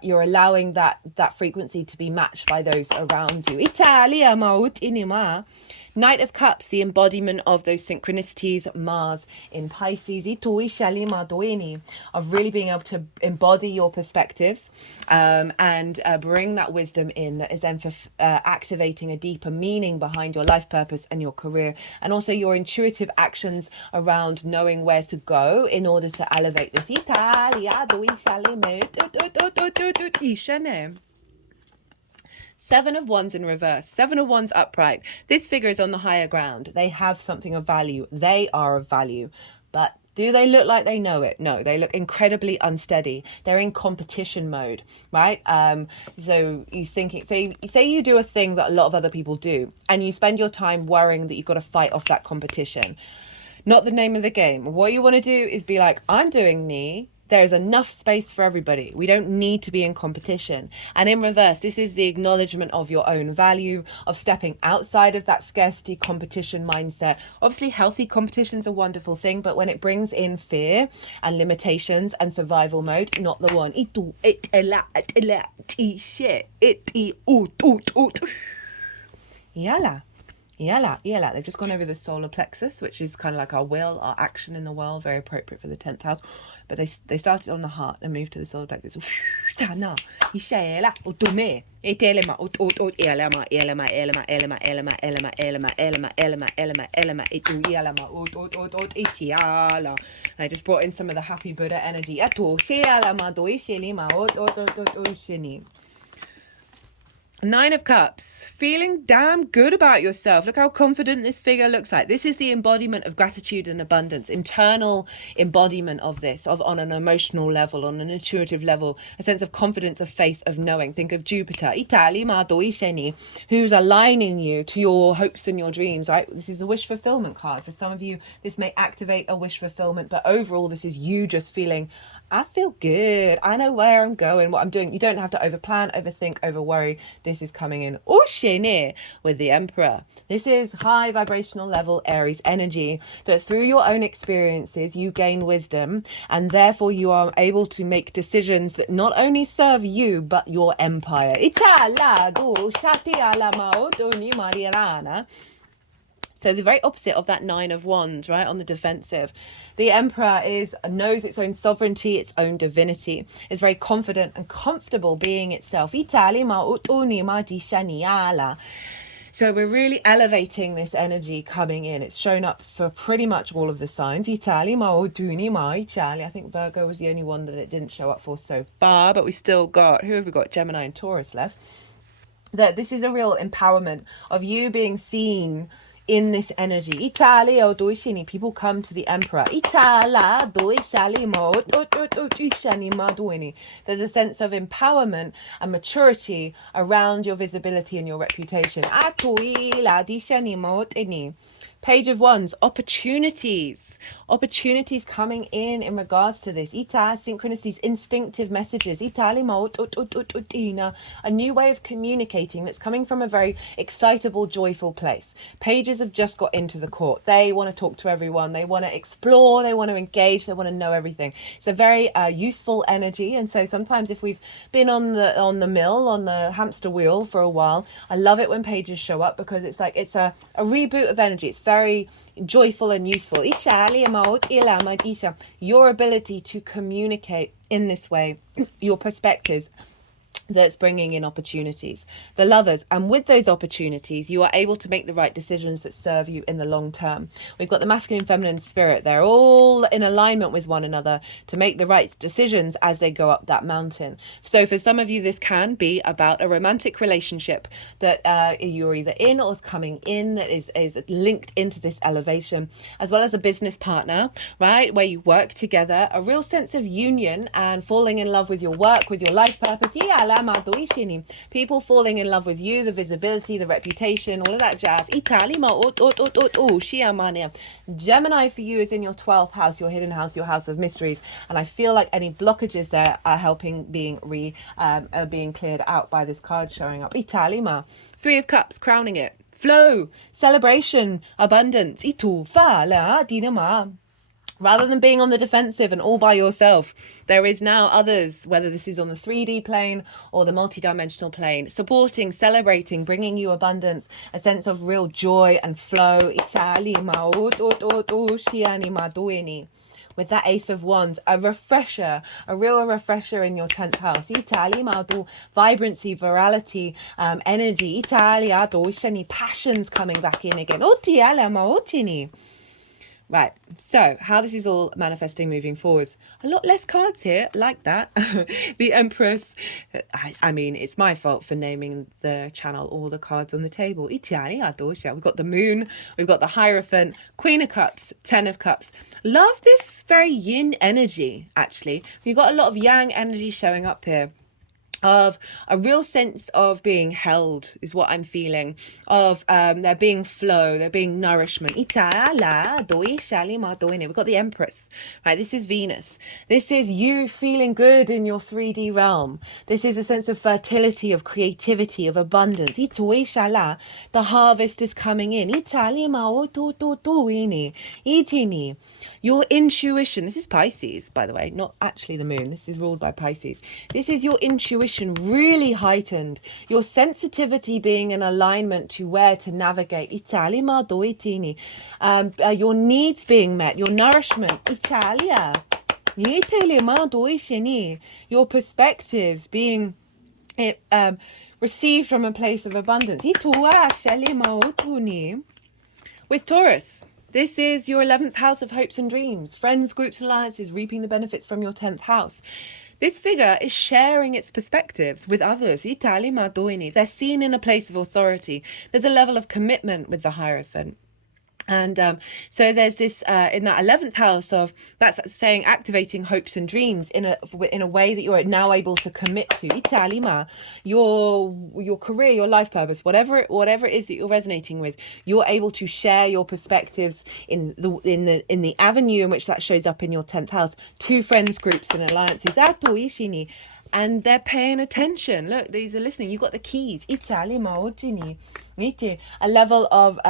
you're allowing that frequency to be matched by those around you. Italia maut inima. Knight of Cups, the embodiment of those synchronicities, Mars in Pisces, of really being able to embody your perspectives and bring that wisdom in that is then for activating a deeper meaning behind your life purpose and your career, and also your intuitive actions around knowing where to go in order to elevate this. Seven of Wands in reverse, 7 of Wands upright. This figure is on the higher ground. They have something of value. They are of value. But do they look like they know it? No, they look incredibly unsteady. They're in competition mode, right? So you thinking, say you do a thing that a lot of other people do, and you spend your time worrying that you've got to fight off that competition. Not the name of the game. What you want to do is be like, I'm doing me. There's enough space for everybody. We don't need to be in competition. And in reverse, this is the acknowledgement of your own value, of stepping outside of that scarcity competition mindset. Obviously, healthy competition is a wonderful thing, but when it brings in fear and limitations and survival mode, not the one. Yala. Yala, yala. They've just gone over the solar plexus, which is kind of like our will, our action in the world, very appropriate for the 10th house. But they started on the heart and moved to the solar plexus. I just brought in some of the happy Buddha energy. Nine of Cups, feeling damn good about yourself. Look how confident this figure looks like. This is the embodiment of gratitude and abundance, internal embodiment of this, of on an emotional level, on an intuitive level, a sense of confidence, of faith, of knowing. Think of Jupiter, who's aligning you to your hopes and your dreams, right? This is a wish fulfillment card. For some of you, this may activate a wish fulfillment, but overall, this is you just feeling, I feel good. I know where I'm going, what I'm doing. You don't have to overplan, overthink, overworry. This is coming in with the Emperor. This is high vibrational level Aries energy, that through your own experiences, you gain wisdom, and therefore you are able to make decisions that not only serve you, but your empire. So the very opposite of that Nine of Wands, right, on the defensive. The Emperor knows its own sovereignty, its own divinity, is very confident and comfortable being itself. So we're really elevating this energy coming in. It's shown up for pretty much all of the signs. I think Virgo was the only one that it didn't show up for so far, but we still got, who have we got? Gemini and Taurus left. That this is a real empowerment of you being seen in this energy. People come to the Emperor. There's a sense of empowerment and maturity around your visibility and your reputation. Page of Wands, opportunities coming in regards to this. Synchronicities, instinctive messages. A new way of communicating that's coming from a very excitable, joyful place. Pages have just got into the court. They want to talk to everyone. They want to explore. They want to engage. They want to know everything. It's a very youthful energy. And so sometimes if we've been on the hamster wheel for a while, I love it when pages show up, because it's like it's a reboot of energy. It's very joyful and useful. Your ability to communicate in this way, your perspectives, that's bringing in opportunities. The Lovers, and with those opportunities you are able to make the right decisions that serve you in the long term. We've got the masculine and feminine spirit. They're all in alignment with one another to make the right decisions as they go up that mountain. So for some of you, this can be about a romantic relationship that you're either in or is coming in, that is linked into this elevation, as well as a business partner, right, where you work together, a real sense of union and falling in love with your work, with your life purpose. People falling in love with you, the visibility, the reputation, all of that jazz. Gemini for you is in your 12th house, your hidden house, your house of mysteries, and I feel like any blockages there are helping being cleared out by this card showing up. Three of Cups, crowning it. Flow, celebration, abundance. Rather than being on the defensive and all by yourself, there is now others, whether this is on the 3D plane or the multidimensional plane, supporting, celebrating, bringing you abundance, a sense of real joy and flow. With that Ace of Wands, a real refresher in your 10th house. Vibrancy, virality, energy. Passions coming back in again. Right, so how this is all manifesting moving forwards. A lot less cards here, like that. The Empress, I mean, it's my fault for naming the channel all the cards on the table. We've got the Moon, we've got the Hierophant, Queen of Cups, 10 of Cups. Love this very yin energy, actually. We've got a lot of yang energy showing up here. Of a real sense of being held is what I'm feeling, of there being flow, there being nourishment. We've got the Empress, right? This is Venus. This is you feeling good in your 3D realm. This is a sense of fertility, of creativity, of abundance. The harvest is coming in. Your intuition. This is Pisces, by the way, not actually the Moon. This is ruled by Pisces. This is your intuition intuition really heightened, your sensitivity being in alignment to where to navigate, your needs being met, your nourishment, your perspectives being received from a place of abundance. With Taurus, this is your 11th house of hopes and dreams, friends, groups, alliances, reaping the benefits from your 10th house. This figure is sharing its perspectives with others. They're seen in a place of authority. There's a level of commitment with the Hierophant. And so there's this in that 11th house of, that's saying activating hopes and dreams in a way that you're now able to commit to your career, your life purpose, whatever it is that you're resonating with. You're able to share your perspectives in the avenue in which that shows up in your 10th house to friends, groups, and alliances. And they're paying attention. Look, these are listening. You've got the keys. A level of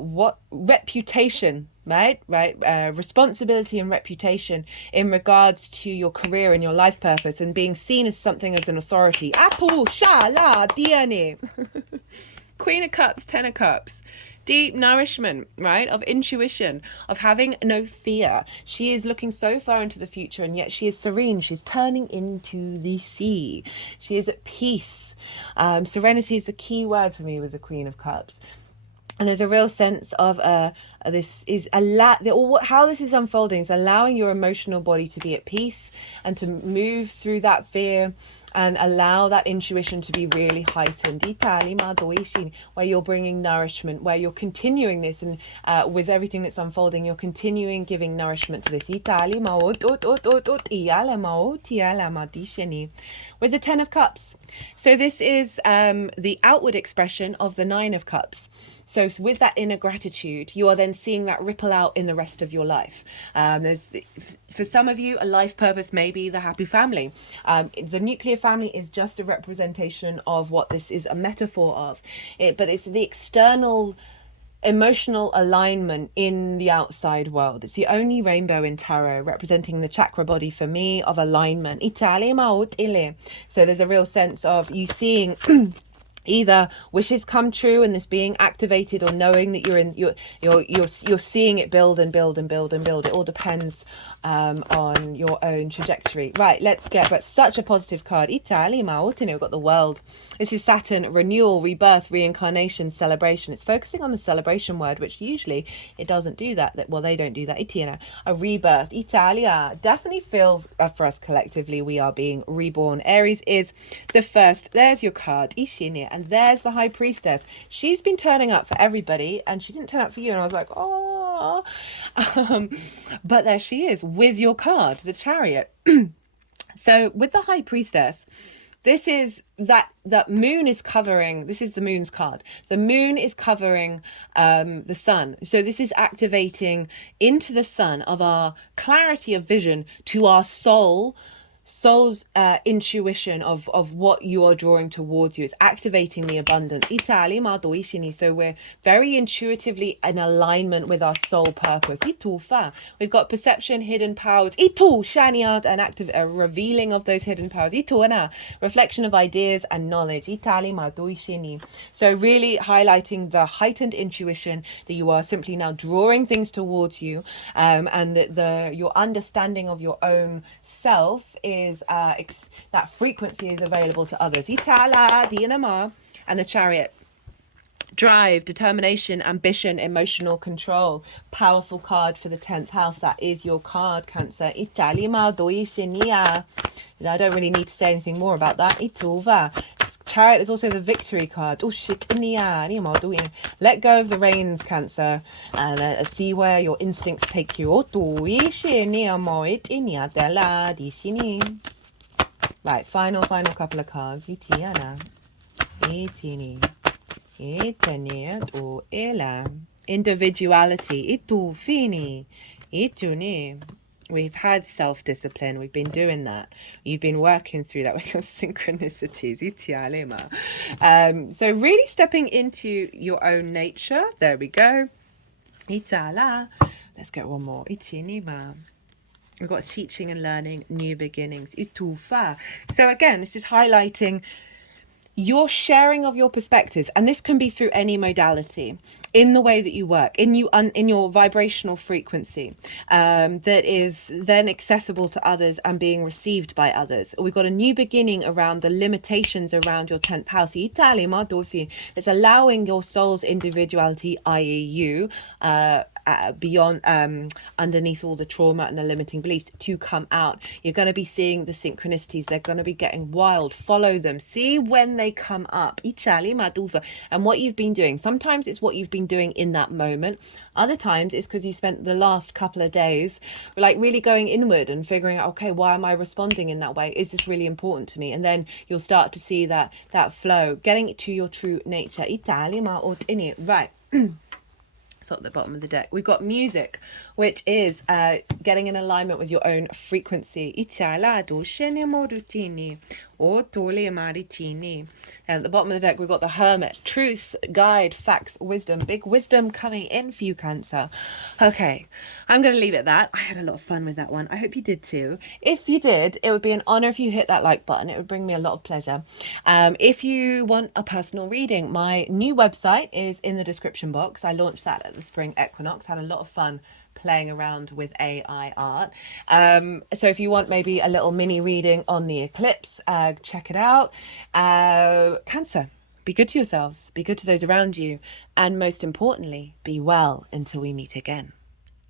what reputation, right? Responsibility and reputation in regards to your career and your life purpose, and being seen as something as an authority. Queen of Cups, Ten of Cups. Deep nourishment, right? Of intuition, of having no fear. She is looking so far into the future, and yet she is serene. She's turning into the sea. She is at peace. Serenity is the key word for me with the Queen of Cups. And there's a real sense of this is how this is unfolding is allowing your emotional body to be at peace and to move through that fear and allow that intuition to be really heightened. Where you're bringing nourishment, where you're continuing this, and with everything that's unfolding, you're continuing giving nourishment to this. With the Ten of Cups. So this is the outward expression of the Nine of Cups. So with that inner gratitude, you are then seeing that ripple out in the rest of your life. There's, for some of you, a life purpose may be the happy family. The nuclear family is just a representation of what this is a metaphor of. But it's the external emotional alignment in the outside world. It's the only rainbow in tarot representing the chakra body for me of alignment. So there's a real sense of you seeing either wishes come true and this being activated, or knowing that you're seeing it build and build and build and build. It all depends on your own trajectory. Right, but such a positive card. We've got the World. This is Saturn, renewal, rebirth, reincarnation, celebration. It's focusing on the celebration word, which usually it doesn't do that. Well, they don't do that. A rebirth. Italia. Definitely feel for us collectively we are being reborn. Aries is the first. There's your card. And there's the High Priestess. She's been turning up for everybody, and she didn't turn up for you. And I was like, oh. But there she is with your card, the Chariot. So with the High Priestess, this is that moon is covering, this is the moon's card. The moon is covering the sun. So this is activating into the sun of our clarity of vision to our soul's intuition of what you are drawing towards you. It's activating the abundance. So we're very intuitively in alignment with our soul purpose. We've got perception, hidden powers, an active revealing of those hidden powers, reflection of ideas and knowledge. So really highlighting the heightened intuition that you are simply now drawing things towards you, and that your understanding of your own self is that frequency is available to others. And the Chariot. Drive, determination, ambition, emotional control. Powerful card for the 10th house. That is your card, Cancer. I don't really need to say anything more about that. Chariot is also the victory card. Let go of the reins, Cancer, and see where your instincts take you. Right, final couple of cards. Individuality. We've had self-discipline. We've been doing that. You've been working through that with your synchronicities. So really stepping into your own nature. There we go. Let's get one more. We've got teaching and learning, new beginnings. So again, this is highlighting your sharing of your perspectives, and this can be through any modality, in the way that you work, in your vibrational frequency, that is then accessible to others and being received by others. We've got a new beginning around the limitations around your 10th house. It's allowing your soul's individuality, i.e. you, beyond, underneath all the trauma and the limiting beliefs, to come out. You're going to be seeing the synchronicities. They're going to be getting wild. Follow them. See when they come up. And what you've been doing. Sometimes it's what you've been doing in that moment. Other times it's because you spent the last couple of days like really going inward and figuring out, okay, why am I responding in that way? Is this really important to me? And then you'll start to see that flow, getting to your true nature. Right. So at the bottom of the deck, we've got music, which is getting in alignment with your own frequency. And at the bottom of the deck, we've got the Hermit, truth, guide, facts, wisdom. Big wisdom coming in for you, Cancer. Okay, I'm going to leave it at that. I had a lot of fun with that one. I hope you did too. If you did, it would be an honor if you hit that like button. It would bring me a lot of pleasure. If you want a personal reading, my new website is in the description box. I launched that at the spring equinox. Had a lot of fun playing around with AI art. So if you want maybe a little mini reading on the eclipse, check it out. Cancer, be good to yourselves, be good to those around you, and most importantly, be well until we meet again.